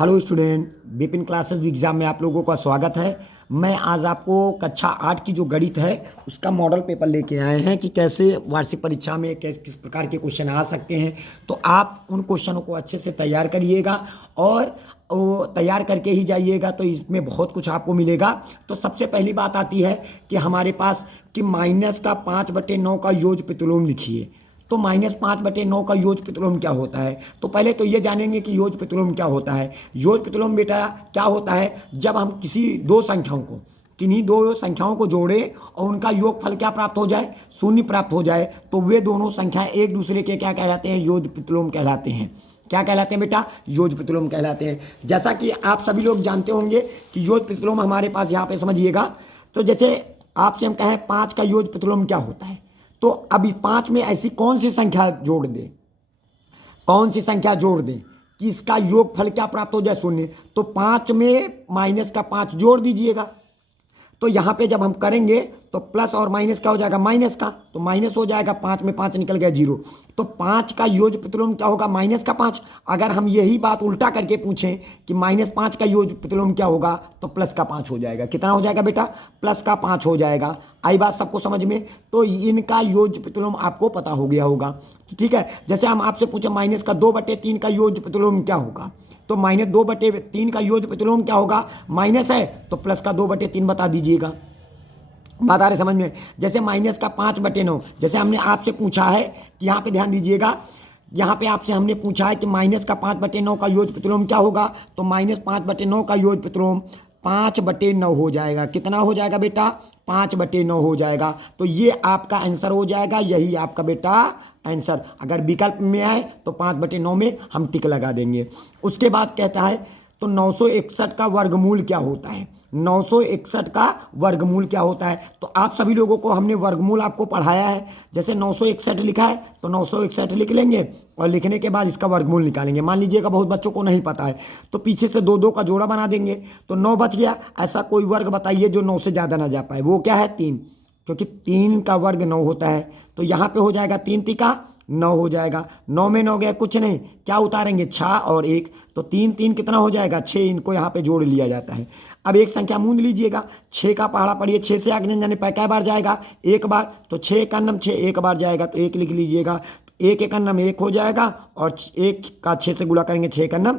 Hello student, Vipin classes exam में आप लोगों का स्वागत है। मैं आज आपको कक्षा 8 की जो गणित है उसका मॉडल पेपर लेके आए हैं कि कैसे वार्षिक परीक्षा में किस प्रकार के क्वेश्चन आ सकते हैं। तो आप उन क्वेश्चनों को अच्छे से तैयार करिएगा और वो तैयार करके ही जाइएगा, तो इसमें बहुत कुछ आपको मिलेगा। तो सबसे पहली बात आती है कि हमारे पास कि माइनस का 5/9 का योग प्रतिलोम लिखिए। तो -5/9 का योग प्रतिलोम क्या होता है? तो पहले तो ये जानेंगे कि योग प्रतिलोम क्या होता है। योग प्रतिलोम बेटा क्या होता है, जब हम किन्हीं दो संख्याओं को जोड़ें और उनका योगफल क्या प्राप्त हो जाए, शून्य प्राप्त हो जाए, तो वे दोनों संख्याएं एक दूसरे के क्या कहलाते हैं, योग प्रतिलोम कहलाते हैं। क्या कहलाते हैं बेटा? योग प्रतिलोम कहलाते हैं। जैसा कि आप सभी लोग जानते होंगे कि योग प्रतिलोम हमारे पास यहाँ पे समझिएगा। तो जैसे आपसे हम कहें 5 का योग प्रतिलोम क्या होता है, तो अभी 5 में ऐसी कौन सी संख्या जोड़ दें, कि इसका योगफल क्या प्राप्त हो जाए, शून्य। तो 5 में -5 जोड़ दीजिएगा। तो यहाँ पे जब हम करेंगे तो प्लस और माइनस क्या हो जाएगा, माइनस का, तो माइनस हो जाएगा, 5 में 5 निकल गया 0। तो 5 का योग प्रतिलोम क्या होगा, -5। अगर हम यही बात उल्टा करके पूछें कि -5 का योग प्रतिलोम क्या होगा, तो +5 हो जाएगा। कितना हो जाएगा बेटा? +5 हो जाएगा। आई बात सबको समझ में? तो इनका योग प्रतिलोम आपको पता हो गया होगा, ठीक है। जैसे हम आपसे पूछे -2/3 का योग प्रतिलोम क्या होगा, तो -2/3 का योग प्रतिलोम क्या होगा, माइनस है तो प्लस का 2/3 बता दीजिएगा। बात आ रही समझ में? जैसे -5/9, जैसे हमने आपसे पूछा है कि यहाँ पे ध्यान दीजिएगा, यहाँ पे आपसे हमने पूछा है कि -5/9 का योग प्रतिलोम क्या होगा, तो -5/9 का योग प्रतिलोम 5/9 हो जाएगा। कितना हो जाएगा बेटा? 5/9 हो जाएगा। तो ये आपका आंसर हो जाएगा, यही आपका बेटा आंसर। अगर विकल्प में आए तो 5/9 में हम टिक लगा देंगे। उसके बाद कहता है तो 961 का वर्गमूल क्या होता है, 961 का वर्गमूल क्या होता है। तो आप सभी लोगों को हमने वर्गमूल आपको पढ़ाया है। जैसे 961 लिखा है तो 961 लिख लेंगे और लिखने के बाद इसका वर्गमूल निकालेंगे। मान लीजिएगा बहुत बच्चों को नहीं पता है, तो पीछे से 2 का जोड़ा बना देंगे, तो 9 बच गया। ऐसा कोई वर्ग बताइए जो 9 से ज़्यादा ना जा पाए, वो क्या है, 3, क्योंकि 3 का वर्ग 9 होता है। तो यहाँ पे हो जाएगा 3 तिका 9 हो जाएगा। 9 में 9 गया, कुछ नहीं, क्या उतारेंगे, 6 और 1, तो 3 3 कितना हो जाएगा, 6। इनको यहाँ पे जोड़ लिया जाता है। अब एक संख्या मूंद लीजिएगा, 6 का पहाड़ा पढ़िए, 6 से आगे जाने पर कै बार जाएगा, एक बार। तो 6 का नम 6 एक बार जाएगा, तो 1 लिख लीजिएगा। 1 एक नम 1 हो जाएगा और 1 का 6 से गुणा करेंगे, 6 का नम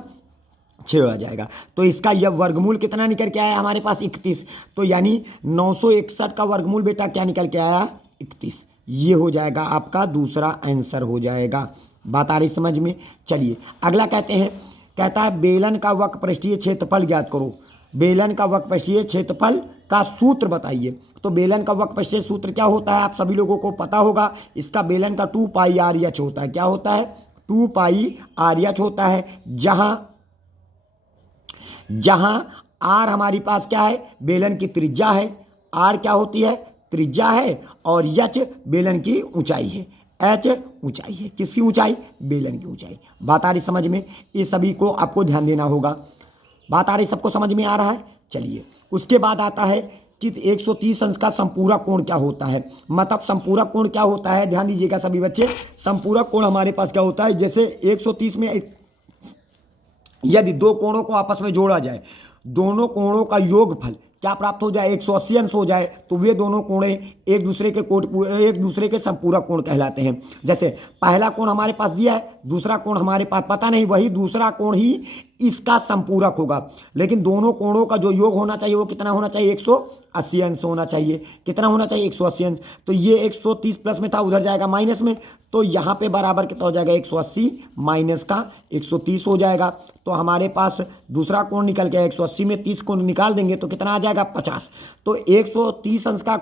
6 आ जाएगा। तो इसका यह वर्गमूल कितना निकल के आया हमारे पास, 31। तो यानी 961 का वर्गमूल बेटा क्या निकल के आया, 31। ये हो जाएगा आपका दूसरा आंसर हो जाएगा। बात आ रही समझ में? चलिए अगला कहता है बेलन का वक्र पृष्ठीय क्षेत्रफल ज्ञात करो। बेलन का वक्र पृष्ठीय क्षेत्रफल का सूत्र बताइए। तो बेलन का वक्र पृष्ठीय सूत्र क्या होता है, आप सभी लोगों को पता होगा। इसका बेलन का 2πr होता है। क्या होता है? 2πr होता है। जहां आर हमारी पास क्या है, बेलन की त्रिज्या है। आर क्या होती है, त्रिज्या है, और यच बेलन की ऊंचाई है। एच ऊंचाई है, किसकी ऊंचाई, बेलन की ऊंचाई। बात आ रही समझ में? ये सभी को आपको ध्यान देना होगा। बात आ रही, सबको समझ में आ रहा है? चलिए उसके बाद आता है कि 130 अंश का संपूरक कोण क्या होता है। मतलब संपूरक कोण क्या होता है, ध्यान दीजिएगा सभी बच्चे। संपूरक कोण हमारे पास क्या होता है, जैसे 130 में यदि 2 कोणों को आपस में जोड़ा जाए, दोनों कोणों का योगफल क्या प्राप्त हो जाए, 180 अंश हो जाए, तो वे दोनों कोणे एक दूसरे के संपूरक कोण कहलाते हैं। जैसे पहला कोण हमारे पास दिया है, दूसरा कोण हमारे पास पता नहीं, वही दूसरा कोण ही इसका संपूरक होगा। लेकिन दोनों कोणों का जो योग होना चाहिए वो कितना होना चाहिए, 180 अंश होना चाहिए। कितना होना चाहिए, 180 अंश। तो ये 130 प्लस में था, उधर जाएगा माइनस में, तो यहाँ पे बराबर कितना हो जाएगा, 180 माइनस का 130 हो जाएगा। तो हमारे पास दूसरा कोण निकल गया, 180 में 30 कोण निकाल देंगे तो कितना आ जाएगा, 50। तो 130 अंश का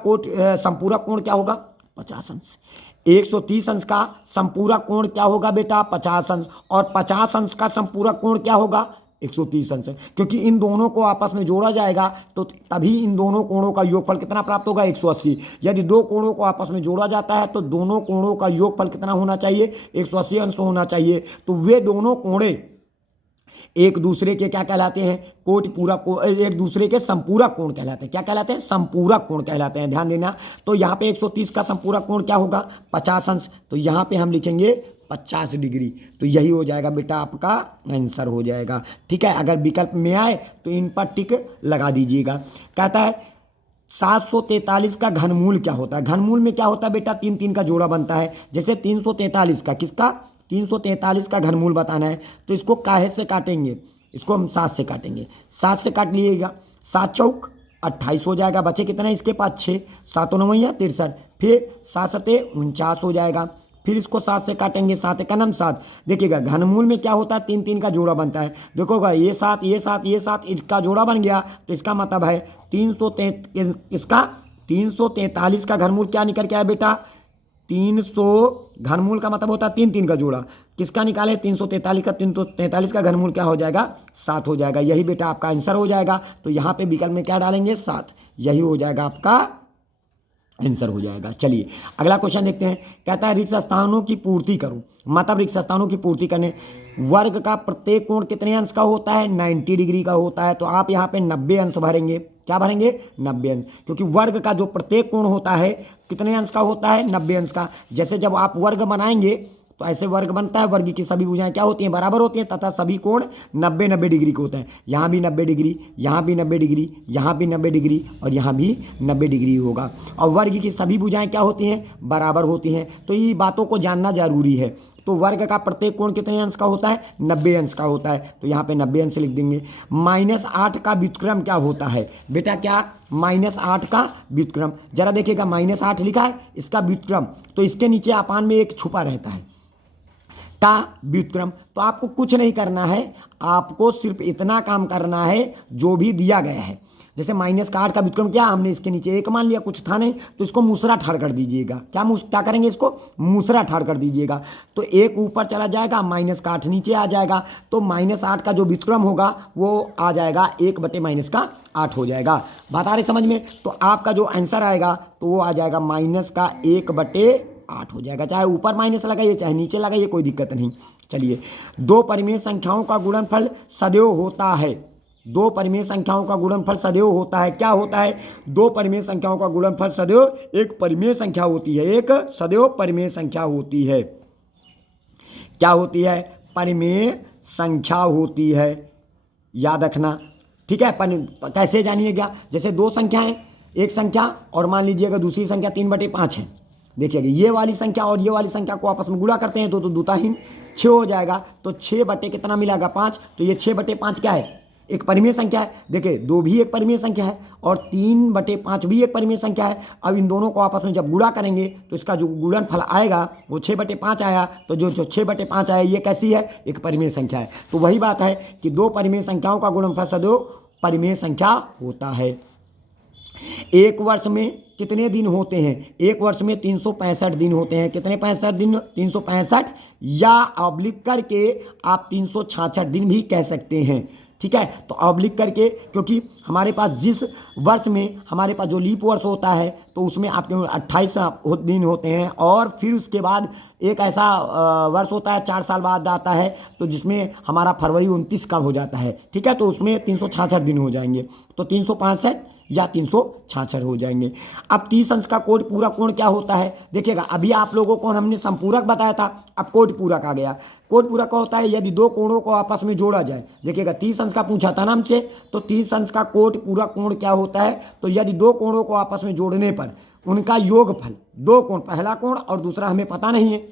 संपूरक कोण क्या होगा, 50 अंश। 130 अंश का संपूरक कोण क्या होगा बेटा, 50 अंश। और 50 अंश का संपूरक कोण क्या होगा, 130 अंश। क्योंकि इन दोनों को आपस में जोड़ा जाएगा तो तभी इन दोनों कोणों का योगफल कितना प्राप्त होगा, 180। यदि 2 कोणों को आपस में जोड़ा जाता है तो दोनों कोणों का योगफल कितना होना चाहिए, 180 अंश होना चाहिए। तो वे दोनों कोणे एक दूसरे के क्या कहलाते हैं, एक दूसरे के संपूरक कोण कहलाते हैं। क्या कहलाते हैं, संपूरक कोण कहलाते हैं। ध्यान देना। तो यहाँ पे 130 का संपूरक कोण क्या होगा, 50 अंश। तो यहाँ पे हम लिखेंगे 50 डिग्री। तो यही हो जाएगा बेटा आपका आंसर हो जाएगा। ठीक है, अगर विकल्प में आए तो इन पर टिक लगा दीजिएगा। कहता है 743 का घनमूल क्या होता है। घनमूल में क्या होता है बेटा, 3 3 का जोड़ा बनता है। जैसे 343 का, किसका, 343 का घनमूल बताना है तो इसको काहे से काटेंगे, इसको हम 7 से काटेंगे। 7 से काट लीजिएगा, 7 चौक 28 हो जाएगा। बचे कितना इसके पास 6, 7 9 63, फिर 7 7 49 हो जाएगा। फिर इसको 7 से काटेंगे, 7 का नाम 7। देखिएगा घनमूल में क्या होता है, 3 3 का जोड़ा बनता है। देखोगा ये 7 ये 7 ये 7 इसका जोड़ा बन गया, तो इसका मतलब है 343 का घनमूल क्या निकल के आया बेटा, 300। घनमूल का मतलब होता है 3 3 का जोड़ा। किसका निकाले, 343 का। 343 का घनमूल क्या हो जाएगा, 7 हो जाएगा। यही बेटा आपका आंसर हो जाएगा। तो यहाँ पे विकल्प में क्या डालेंगे, 7। यही हो जाएगा आपका आंसर हो जाएगा। चलिए अगला क्वेश्चन देखते हैं। कहता है रिक्त स्थानों की पूर्ति करो। मतलब रिक्त स्थानों की पूर्ति करने, वर्ग का प्रत्येक कोण कितने अंश का होता है, 90 डिग्री का होता है। तो आप यहाँ पे 90 अंश भरेंगे। क्या भरेंगे, 90 अंश, क्योंकि वर्ग का जो प्रत्येक कोण होता है कितने अंश का होता है, 90 अंश का। जैसे जब आप वर्ग बनाएंगे तो ऐसे वर्ग बनता है, वर्ग की सभी भुजाएं क्या होती हैं, बराबर होती हैं, तथा सभी कोण 90 90 डिग्री के होते हैं। यहाँ भी 90 डिग्री, यहाँ भी 90 डिग्री, यहाँ भी 90 डिग्री और यहाँ भी 90 डिग्री होगा। और वर्ग की सभी भुजाएं क्या होती हैं, बराबर होती हैं। तो ये बातों को जानना जरूरी है। तो वर्ग का प्रत्येक कोण कितने अंश का होता है, 90 अंश का होता है। तो यहाँ पे 90 अंश लिख देंगे। -8 का व्युत्क्रम क्या होता है बेटा, क्या, -8 का व्युत्क्रम। जरा देखिएगा -8 लिखा है, इसका व्युत्क्रम, तो इसके नीचे अपान में एक छुपा रहता है का व्युत्क्रम। तो आपको कुछ नहीं करना है, आपको सिर्फ इतना काम करना है जो भी दिया गया है। जैसे -8 का व्युत्क्रम क्या, हमने इसके नीचे एक मान लिया, कुछ था नहीं, तो इसको मूसरा ठाड़ कर दीजिएगा। क्या करेंगे, इसको मूसरा ठाड़ कर दीजिएगा। तो एक ऊपर चला जाएगा, -8 नीचे आ जाएगा। तो -8 का जो व्युत्क्रम होगा वो आ जाएगा 1/-8 हो जाएगा। बात आ रही समझ में। तो आपका जो आंसर आएगा तो वो आ जाएगा -1/8 हो जाएगा। चाहे ऊपर माइनस लगाइए चाहे नीचे लगाइए, कोई दिक्कत नहीं। चलिए, 2 परिमेय संख्याओं का गुणनफल सदैव होता है। 2 परिमेय संख्याओं का गुणनफल सदैव होता है। क्या होता है, 2 परिमेय संख्याओं का गुणनफल सदैव एक परिमेय संख्या होती है। एक सदैव परिमेय संख्या होती है। क्या होती है, परिमेय संख्या होती है, याद रखना। ठीक है, कैसे जानिएगा, जैसे 2 संख्याएं, एक संख्या और मान लीजिएगा दूसरी संख्या 3/5 है। देखिएगा ये वाली संख्या और ये वाली संख्या को आपस में गुणा करते हैं तो दूताहीन 6 हो जाएगा। तो 6 बटे कितना मिलेगा, 5। तो ये 6/5 क्या है, एक परिमेय संख्या है। देखिए 2 भी एक परिमेय संख्या है और 3/5 भी एक परिमेय संख्या है। अब इन दोनों को आपस में जब गुणा करेंगे तो इसका जो गुणनफल आएगा वो 6/5 आया। तो जो 6/5 आया ये कैसी है, एक परिमेय संख्या है। तो वही बात है कि 2 परिमेय संख्याओं का गुणनफल सदैव परिमेय संख्या होता है। एक वर्ष में कितने दिन होते हैं, एक वर्ष में 365 दिन होते हैं। कितने 65 दिन, 365, या ऑब्लिक करके आप 366 दिन भी कह सकते हैं। ठीक है, तो ऑब्लिक करके, क्योंकि हमारे पास जिस वर्ष में हमारे पास जो लीप वर्ष होता है तो उसमें आपके 28 दिन होते हैं। और फिर उसके बाद एक ऐसा वर्ष होता है 4 साल बाद आता है, तो जिसमें हमारा फरवरी 29 का हो जाता है। ठीक है, तो उसमें 366 दिन हो जाएंगे। तो 365 या 366 हो जाएंगे। अब 30 अंश का कोटि पूरक कोण क्या होता है, देखिएगा अभी आप लोगों को हमने संपूरक बताया था, अब कोटि पूरक आ गया। कोटि पूरक का होता है यदि 2 कोणों को आपस में जोड़ा जाए। देखिएगा 30 अंश का पूछा था ना हमसे, तो 30 अंश का कोटि पूरक कोण क्या होता है, तो यदि 2 कोणों को आपस में जोड़ने पर उनका योगफल, 2 कोण, पहला कोण और दूसरा हमें पता नहीं है,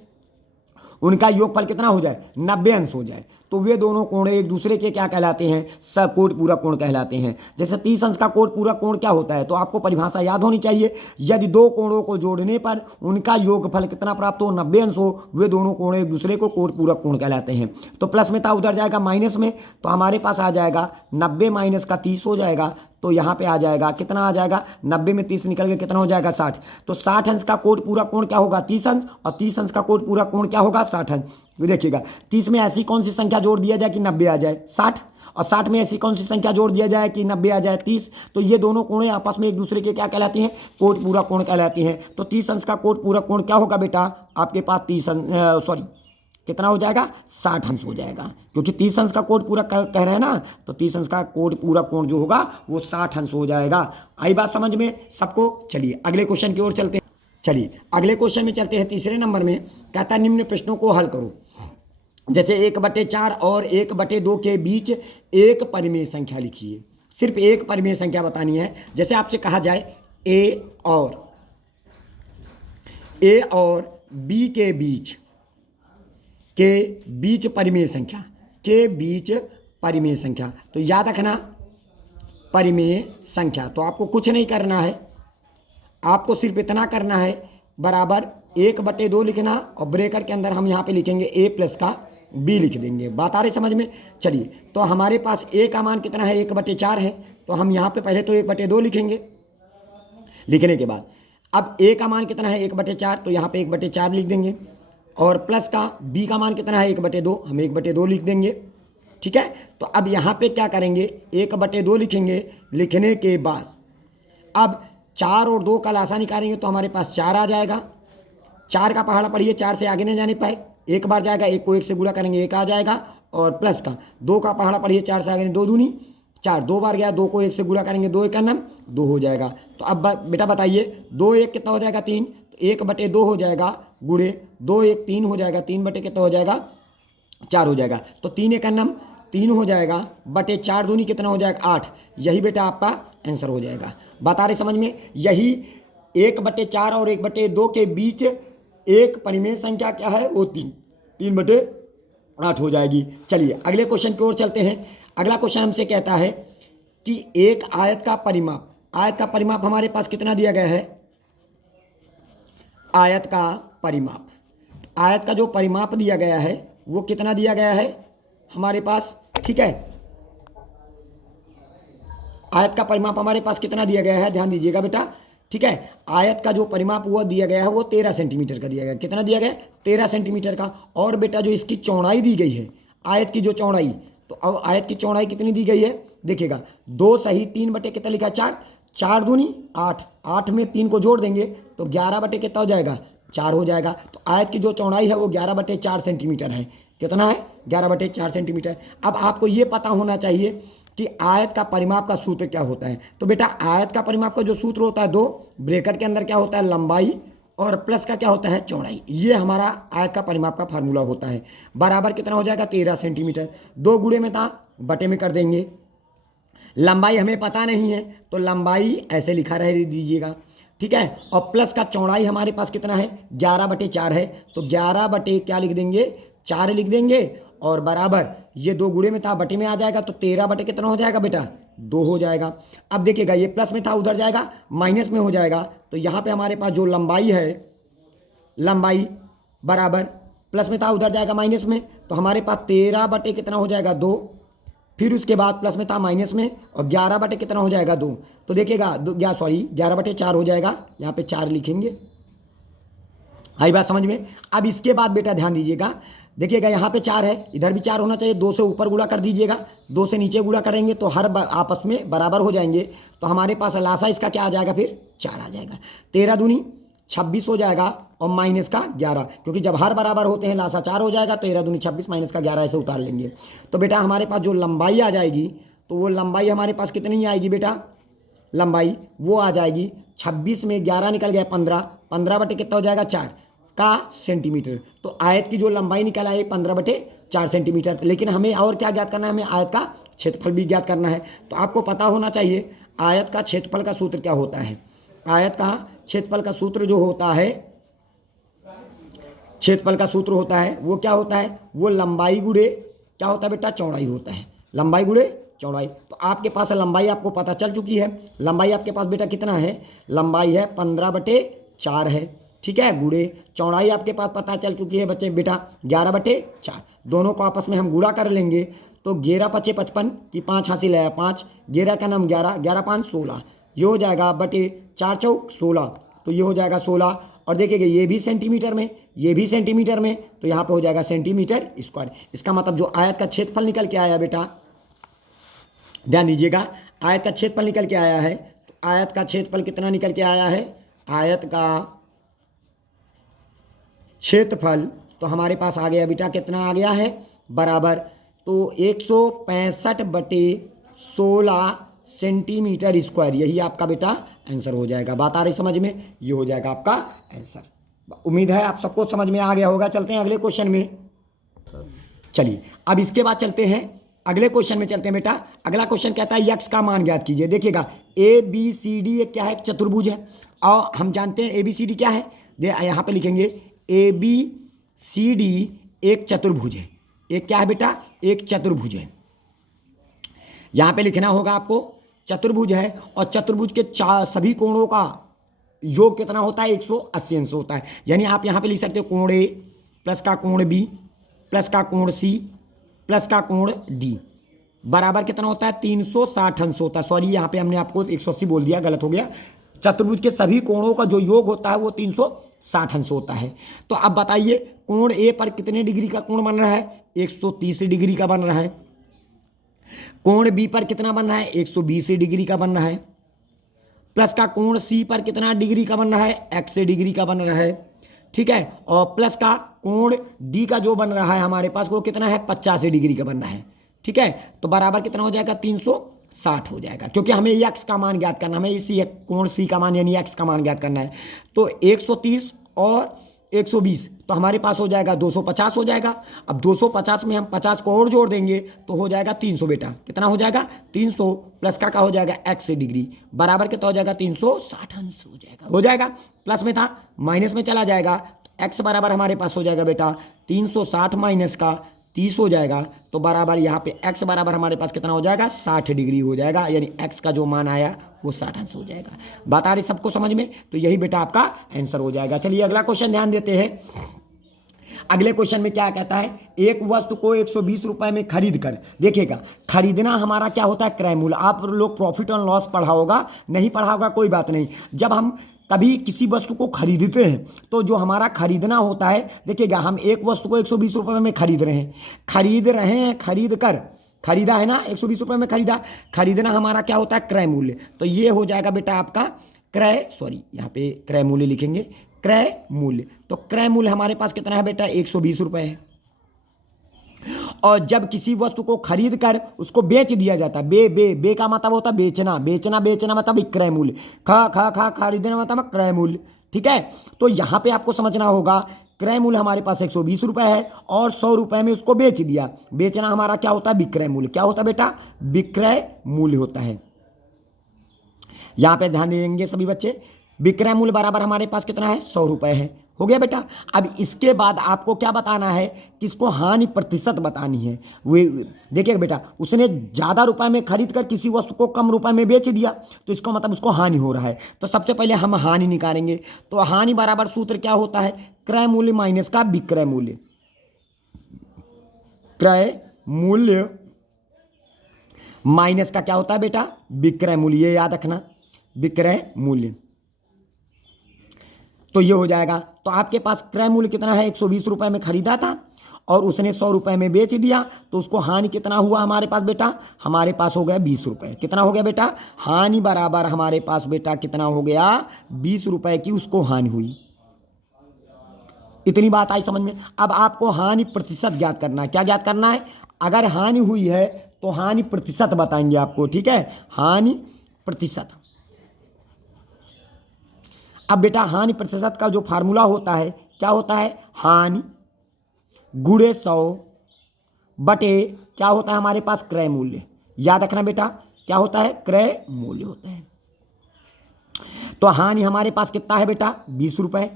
उनका योगफल कितना हो जाए, 90 अंश हो जाए, तो वे दोनों कोण एक दूसरे के क्या कहलाते हैं, सकोटि पूरक कोण कहलाते हैं। जैसे 30 अंश का कोटि पूरक कोण क्या होता है, तो आपको परिभाषा याद होनी चाहिए। यदि 2 कोणों को जोड़ने पर उनका योगफल कितना प्राप्त हो, 90 अंश हो, वे दोनों कोण एक दूसरे को कोटि पूरक कोण कहलाते हैं। तो प्लस में था, उधर जाएगा माइनस में, तो हमारे पास आ जाएगा 90 माइनस का 30 हो जाएगा। तो यहाँ पे आ जाएगा, कितना आ जाएगा, 90 में 30 निकल के कितना हो जाएगा, 60। तो 60 अंश का कोटि पूरक कोण क्या होगा, 30 अंश, और 30 अंश का कोटि पूरक कोण क्या होगा, 60 अंश। देखिएगा 30 में ऐसी कौन सी संख्या जोड़ दिया जाए कि 90 आ जाए, 60, और 60 में ऐसी कौन सी संख्या जोड़ दिया जाए कि 90 आ जाए, 30। तो ये दोनों कोणें आपस में एक दूसरे के क्या कहलाती हैं, कोटि पूरक कोण कहलाती हैं। तो 30 अंश का कोटि पूरक कोण क्या होगा बेटा, आपके पास 30 कितना हो जाएगा, 60 अंश हो जाएगा, क्योंकि 30 अंश का कोटि पूरक कह रहे हैं ना, तो 30 अंश का कोटि पूरक कोण जो होगा वो 60 अंश हो जाएगा। आई बात समझ में सबको। चलिए अगले क्वेश्चन की ओर चलते हैं। चलिए अगले क्वेश्चन में चलते हैं। तीसरे नंबर में कहता है निम्न प्रश्नों को हल करो। जैसे 1/4 और 1/2 के बीच एक परिमेय संख्या लिखिए। सिर्फ एक परिमेय संख्या बतानी है। जैसे आपसे कहा जाए ए और बी के बीच परिमेय संख्या, तो याद रखना परिमेय संख्या। तो आपको कुछ नहीं करना है, आपको सिर्फ इतना करना है, बराबर 1/2 लिखना और ब्रेकर के अंदर हम यहाँ पे लिखेंगे a प्लस का b लिख देंगे। बात आ रही समझ में? चलिए तो हमारे पास a का मान कितना है, 1/4 है, तो हम यहाँ पे पहले तो 1/2 लिखेंगे। लिखने के बाद अब a का मान कितना है, 1/4, तो यहाँ पे 1/4 लिख देंगे और प्लस का b का मान कितना है, 1/2, हम 1/2 लिख देंगे। ठीक है, तो अब यहाँ पे क्या करेंगे, 1/2 लिखेंगे। लिखने के बाद अब 4 और 2 का लासा निकालेंगे तो हमारे पास 4 आ जाएगा। 4 का पहाड़ा पढ़िए, 4 से आगे नहीं जाने पाए, एक बार जाएगा, 1 को 1 से गुणा करेंगे 1 आ जाएगा, और प्लस का 2 का पहाड़ा पढ़िए, 4 से आगे 2 दूनी 4, 2 बार गया, 2 को 1 से गुणा करेंगे 2 1 नाम 2 हो जाएगा। तो अब बेटा बताइए 2 1 कितना हो जाएगा, 3, तो 1/2 हो जाएगा गुणे 2 1 3 हो जाएगा, 3 बटे कितना हो जाएगा, 4 हो जाएगा। तो 3 1 नाम 3 हो जाएगा, बटे 4 दूनी कितना हो जाएगा, 8। यही बेटा आपका आंसर हो जाएगा। बता रहे समझ में? यही 1/4 और 1/2 के बीच एक परिमेय संख्या क्या है, वो 3/8 हो जाएगी। चलिए अगले क्वेश्चन की ओर चलते हैं। अगला क्वेश्चन हमसे कहता है कि एक आयत का परिमाप हमारे पास कितना दिया गया है, आयत का जो परिमाप दिया गया है वो कितना दिया गया है हमारे पास। ठीक है, आयत का परिमाप हमारे पास कितना दिया गया है, ध्यान दीजिएगा बेटा। ठीक है, आयत का जो परिमाप हुआ दिया गया है वो 13 सेंटीमीटर का दिया गया। कितना दिया गया, 13 सेंटीमीटर का। और बेटा जो इसकी चौड़ाई दी गई है, आयत की जो चौड़ाई, तो अब आयत की चौड़ाई कितनी दी गई है, देखिएगा 2 सही 3 बटे कितना लिखा, 4, 4 दूनी 8, 8 में 3 को जोड़ देंगे तो 11 बटे कितना हो जाएगा, 4 हो जाएगा। तो आयत की जो चौड़ाई है वो 11/4 सेंटीमीटर है। कितना है, 11/4 सेंटीमीटर। अब आपको ये पता होना चाहिए कि आयत का परिमाप का सूत्र क्या होता है। तो बेटा आयत का परिमाप का जो सूत्र होता है, 2 ब्रैकेट के अंदर क्या होता है, लंबाई, और प्लस का क्या होता है, चौड़ाई। ये हमारा आयत का परिमाप का फार्मूला होता है। बराबर कितना हो जाएगा, 13 सेंटीमीटर। 2 गुणे में था, बटे में कर देंगे। लंबाई हमें पता नहीं है तो लंबाई ऐसे लिखा रह दीजिएगा। ठीक है, और प्लस का चौड़ाई हमारे पास कितना है, 11/4 है, तो 11 बटे क्या लिख देंगे, 4 लिख देंगे, और बराबर ये 2 गुणे में था, बटे में आ जाएगा, तो 13 बटे कितना हो जाएगा बेटा, 2 हो जाएगा। अब देखिएगा ये प्लस में था, उधर जाएगा माइनस में हो जाएगा। तो यहाँ पे हमारे पास जो लंबाई है, लंबाई बराबर प्लस में था, उधर जाएगा माइनस में, तो हमारे पास 13 बटे कितना हो जाएगा, 2। फिर उसके बाद प्लस में था माइनस में, और 11 बटे कितना हो जाएगा, 2। तो देखिएगा 11/4 हो जाएगा, यहाँ पे 4 लिखेंगे। आई बात समझ में? अब इसके बाद बेटा ध्यान दीजिएगा, देखिएगा यहाँ पे 4 है, इधर भी 4 होना चाहिए। 2 से ऊपर गुणा कर दीजिएगा, 2 से नीचे गुणा करेंगे तो हर आपस में बराबर हो जाएंगे। तो हमारे पास लासा इसका क्या आ जाएगा, फिर 4 आ जाएगा। 13 दूनी 26 हो जाएगा, और माइनस का 11, क्योंकि जब हर बराबर होते हैं लासा 4 हो जाएगा। 13 दूनी 26 माइनस का 11 ऐसे उतार लेंगे। तो बेटा हमारे पास जो लंबाई आ जाएगी, तो वो लंबाई हमारे पास कितनी आएगी बेटा, लंबाई वो आ जाएगी 26 में 11 निकल गया 15, 15 बटे कितना हो जाएगा, 4 का सेंटीमीटर। तो आयत की जो लंबाई निकल आई 15/4 सेंटीमीटर। लेकिन हमें और क्या ज्ञात करना है, हमें आयत का क्षेत्रफल भी ज्ञात करना है। तो आपको पता होना चाहिए आयत का क्षेत्रफल का सूत्र क्या होता है। आयत का क्षेत्रफल का सूत्र जो होता है, क्षेत्रफल का सूत्र होता है वो क्या होता है, वो लंबाई गुणे क्या होता है बेटा, चौड़ाई होता है। लंबाई गुणे चौड़ाई। तो आपके पास लंबाई आपको पता चल चुकी है। लंबाई आपके पास बेटा कितना है, लंबाई है 15/4 है। ठीक है, गुणे चौड़ाई आपके पास पता चल चुकी है बच्चे बेटा 11/4। दोनों को आपस में हम गुणा कर लेंगे तो 11 × 5 = 55 की 5 हासिल है 5, 11 का नाम 11, 11 × 5 = 16, ये हो जाएगा बटे 4 चौक 16, तो ये हो जाएगा 16। और देखिएगा ये भी सेंटीमीटर में, ये भी सेंटीमीटर में, तो यहाँ पे हो जाएगा सेंटीमीटर स्क्वायर। इसका मतलब जो आयत का क्षेत्रफल निकल के आया बेटा, ध्यान दीजिएगा, आयत का क्षेत्रफल निकल के आया है। तो आयत का क्षेत्रफल कितना निकल के आया है, आयत का क्षेत्रफल तो हमारे पास आ गया बेटा, कितना आ गया है, बराबर तो 165/16 सेंटीमीटर स्क्वायर। यही आपका बेटा आंसर हो जाएगा। बात आ रही समझ में? ये हो जाएगा आपका आंसर। उम्मीद है आप सबको समझ में आ गया होगा। चलते हैं अगले क्वेश्चन में। चलिए अब इसके बाद चलते हैं अगले क्वेश्चन में। चलते हैं बेटा। अगला क्वेश्चन कहता है यक्स का मान ज्ञात कीजिए। देखिएगा ए बी सी डी एक क्या है, एक चतुर्भुज है। और हम जानते हैं ए बी सी डी क्या है, यहाँ पे लिखेंगे ए बी सी डी एक चतुर्भुज है। एक क्या है बेटा, एक चतुर्भुज है। यहाँ पे लिखना होगा आपको चतुर्भुज है, और चतुर्भुज के सभी कोणों का योग कितना होता है, 180 अंश होता है। यानी आप यहाँ पे लिख सकते हो कोण ए प्लस का कोण बी प्लस का कोण सी प्लस का कोण डी बराबर कितना होता है, 360 अंश होता है। सॉरी, यहाँ पे हमने आपको 180 बोल दिया, गलत हो गया। चतुर्भुज के सभी कोणों का जो योग होता है वो 360 अंश होता है। तो अब बताइए कोण ए पर कितने डिग्री का कोण बन रहा है, 130 डिग्री का बन रहा है। कोण बी पर कितना बन रहा है, 120 डिग्री का बन रहा है। प्लस का कोण सी पर कितना डिग्री का बन रहा है, 1 डिग्री का बन रहा है। ठीक है, और प्लस का कोण डी का जो बन रहा है हमारे पास वो कितना है, 50 डिग्री का बन रहा है। ठीक है, तो बराबर कितना हो जाएगा, 360 हो जाएगा। क्योंकि हमें एक्स का मान ज्ञात करना, हमें इसी कोण सी का मान यानी एक्स का मान ज्ञात करना है। तो 130 और 120 तो हमारे पास हो जाएगा 250 हो जाएगा। अब 250 में हम 50 को और जोड़ देंगे तो हो जाएगा 300 बेटा। कितना हो जाएगा, 300 प्लस का हो जाएगा x डिग्री बराबर कितना हो जाएगा, 360 अंश हो जाएगा। हो जाएगा, प्लस में था माइनस में चला जाएगा तो x बराबर हमारे पास हो जाएगा बेटा 360 माइनस का 30 हो जाएगा। तो बराबर यहाँ पे x बराबर हमारे पास कितना हो जाएगा, 60 डिग्री हो जाएगा। यानी x का जो मान आया वो 60 अंश हो जाएगा। बात आ रही सबको समझ में? तो यही बेटा आपका आंसर हो जाएगा। चलिए अगला क्वेश्चन ध्यान देते हैं। अगले क्वेश्चन में क्या कहता है, एक वस्तु को 120 रुपए में खरीद कर, देखिएगा खरीदना हमारा क्या होता है, क्रय मूल्य। आप लोग प्रॉफिट और लॉस पढ़ा होगा, नहीं पढ़ा होगा कोई बात नहीं। जब हम कभी किसी वस्तु को खरीदते हैं तो जो हमारा खरीदना होता है, देखिएगा हम एक वस्तु को 120 रुपये में खरीद रहे हैं, खरीद कर खरीदा है ना, 120 रुपये में खरीदा। खरीदना हमारा क्या होता है, क्रय मूल्य। तो ये हो जाएगा बेटा आपका क्रय, सॉरी यहाँ पे क्रय मूल्य लिखेंगे, क्रय मूल्य। तो क्रय मूल्य हमारे पास कितना है बेटा, 120 रुपये है। और जब किसी वस्तु को खरीद कर उसको बेच दिया जाता है, बे का मतलब होता है बेचना, बेचना मतलब विक्रय मूल्य, खरीदना मतलब क्रय मूल्य। ठीक है, तो यहाँ पे आपको समझना होगा क्रय मूल्य हमारे पास 120 रुपये है और 100 रुपये में उसको बेच दिया। बेचना हमारा क्या होता है, विक्रय मूल्य। क्या होता है बेटा, विक्रय मूल्य होता है। यहाँ पे ध्यान देंगे सभी बच्चे, विक्रय मूल्य बराबर हमारे पास कितना है, 100 रुपये है। हो गया बेटा। अब इसके बाद आपको क्या बताना है, किसको हानि प्रतिशत बतानी है। वे देखिए बेटा, उसने ज़्यादा रुपए में खरीद कर किसी वस्तु को कम रुपए में बेच दिया तो इसका मतलब उसको हानि हो रहा है। तो सबसे पहले हम हानि निकालेंगे। तो हानि बराबर सूत्र क्या होता है, क्रय मूल्य माइनस का विक्रय मूल्य। क्रय मूल्य माइनस का क्या होता है बेटा, विक्रय मूल्य। ये याद रखना, विक्रय मूल्य। तो ये हो जाएगा। तो आपके पास क्रय मूल्य कितना है, 120 रुपये में खरीदा था और उसने 100 रुपये में बेच दिया। तो उसको हानि कितना हुआ हमारे पास बेटा, हमारे पास हो गया 20 रुपये। कितना हो गया बेटा, हानि बराबर हमारे पास बेटा कितना हो गया, 20 रुपये की उसको हानि हुई। इतनी बात आई समझ में। अब आपको हानि प्रतिशत ज्ञात करना है। क्या ज्ञात करना है, अगर हानि हुई है तो हानि प्रतिशत बताएंगे आपको। ठीक है, हानि प्रतिशत। अब बेटा हानि प्रतिशत का जो फार्मूला होता है क्या होता है, हानि गुणे 100 बटे क्या होता है हमारे पास, क्रय मूल्य। याद रखना बेटा, क्या होता है, क्रय मूल्य होता है। तो हानि हमारे पास कितना है बेटा, 20 रुपये,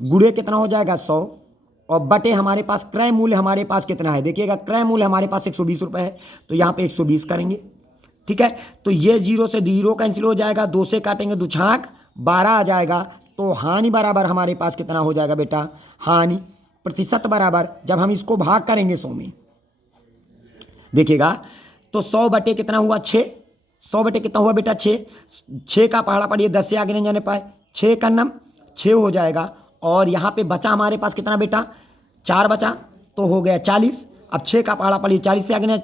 गुणे कितना हो जाएगा 100 और बटे हमारे पास क्रय मूल्य हमारे पास कितना है। देखिएगा क्रय मूल्य हमारे पास 120 रुपये है तो यहाँ पे 120 करेंगे। ठीक है, तो ये 0 से 0 कैंसिल हो जाएगा, 2 से काटेंगे 2 छाक 12 आ जाएगा। तो हानि बराबर हमारे पास कितना हो जाएगा बेटा, हानि प्रतिशत बराबर जब हम इसको भाग करेंगे 100 में, देखिएगा तो 100 बटे कितना हुआ 6, 100 बटे कितना हुआ बेटा 6, 6 का पहाड़ा पड़िए 10 से आगे नहीं जाने पाए, 6 का नम 6 हो जाएगा। और यहाँ पे बचा हमारे पास कितना बेटा, 4 बचा तो हो गया 40। अब 6 का पहाड़ा पड़िए 40 से आगे नहीं,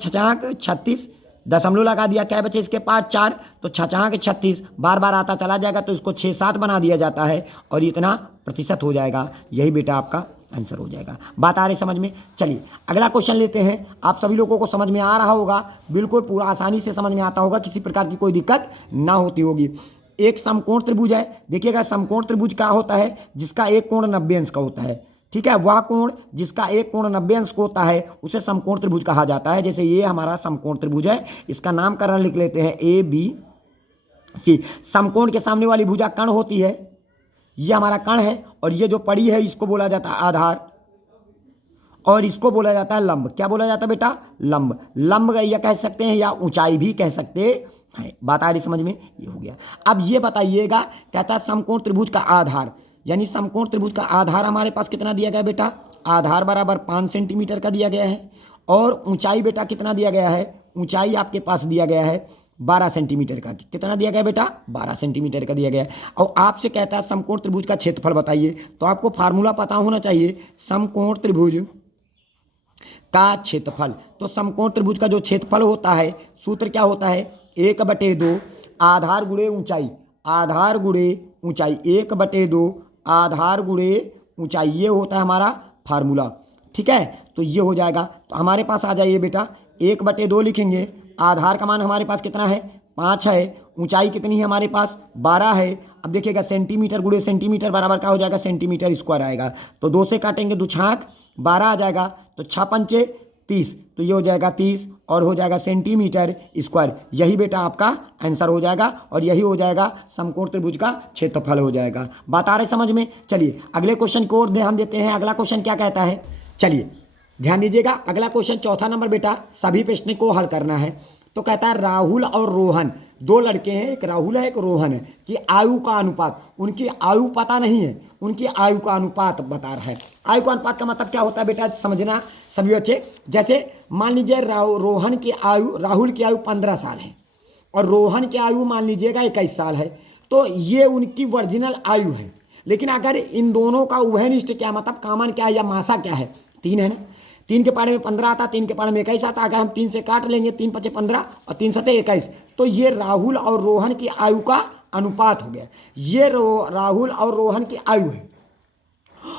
36 दशमलव लगा दिया, क्या बचे इसके पास 4 तो 6 के 36 बार बार आता चला जाएगा तो इसको 6-7 बना दिया जाता है और इतना प्रतिशत हो जाएगा। यही बेटा आपका आंसर हो जाएगा। बात आ रही समझ में। चलिए अगला क्वेश्चन लेते हैं। आप सभी लोगों को समझ में आ रहा होगा, बिल्कुल पूरा आसानी से समझ में आता होगा, किसी प्रकार की कोई दिक्कत ना होती होगी। एक समकोण त्रिभुज है। देखिएगा समकोण त्रिभुज क्या होता है, जिसका एक कोण 90 अंश का होता है। ठीक है, वह कोण जिसका एक कोण 90 अंश का होता है उसे समकोण त्रिभुज कहा जाता है। जैसे ये हमारा समकोण त्रिभुज है, इसका नामकरण लिख लेते हैं ए बी सी। समकोण के सामने वाली भुजा कर्ण होती है, ये हमारा कर्ण है, और ये जो पड़ी है इसको बोला जाता है आधार, और इसको बोला जाता है लंब। क्या बोला जाता है बेटा? लंब। लंब या कह सकते हैं या ऊंचाई भी कह सकते हैं। बात आ रही समझ में? ये हो गया। अब ये बताइएगा, कहता है समकोण त्रिभुज का आधार, यानी समकोण त्रिभुज का आधार हमारे पास कितना दिया गया बेटा? आधार बराबर 5 सेंटीमीटर का दिया गया है, और ऊंचाई बेटा कितना दिया गया है? ऊंचाई आपके पास दिया गया है 12 सेंटीमीटर का। कितना दिया गया बेटा? 12 सेंटीमीटर का दिया गया है। और आपसे कहता है समकोण त्रिभुज का क्षेत्रफल बताइए, तो आपको फार्मूला पता होना चाहिए समकोण त्रिभुज का क्षेत्रफल। तो समकोण त्रिभुज का जो क्षेत्रफल होता है, सूत्र क्या होता है? 1/2 आधार गुणे ऊंचाई, आधार गुणे ऊंचाई, 1/2 आधार गुणे ऊंचाई, ये होता है हमारा फार्मूला। ठीक है, तो ये हो जाएगा। तो हमारे पास आ जाइए बेटा, 1/2 लिखेंगे। आधार का मान हमारे पास कितना है? 5 है। ऊंचाई कितनी है हमारे पास? 12 है। अब देखिएगा सेंटीमीटर गुणे सेंटीमीटर बराबर क्या हो जाएगा? सेंटीमीटर स्क्वायर आएगा। तो 2 से काटेंगे, 2 छाक 12 आ जाएगा, तो 6 पंचे 30, तो ये हो जाएगा 30 और हो जाएगा सेंटीमीटर स्क्वायर। यही बेटा आपका आंसर हो जाएगा, और यही हो जाएगा समकोण त्रिभुज का क्षेत्रफल हो जाएगा। बात आ रही समझ में? चलिए अगले क्वेश्चन की ओर ध्यान देते हैं। अगला क्वेश्चन क्या कहता है? चलिए ध्यान दीजिएगा, अगला क्वेश्चन चौथा नंबर बेटा, सभी प्रश्न को हल करना है। तो कहता है राहुल और रोहन, 2 लड़के हैं, एक राहुल है एक रोहन है, कि आयु का अनुपात, उनकी आयु पता नहीं है, उनकी आयु का अनुपात बता रहा है। आयु का अनुपात का मतलब क्या होता है बेटा? समझना सभी बच्चे। जैसे मान लीजिए रोहन की आयु, राहुल की आयु 15 साल है, और रोहन की आयु मान लीजिएगा 21 साल है, तो ये उनकी ओरिजिनल आयु है। लेकिन अगर इन दोनों का उभयनिष्ठ क्या मतलब कॉमन क्या है या मासा क्या है? 3 है ना। 3 के पारे में 15 आता, 3 के पारे में 21 आता। अगर हम 3 से काट लेंगे, 3 पचे 15 और 3 सते 21, तो ये राहुल और रोहन की आयु का अनुपात हो गया। ये राहुल और रोहन की आयु है,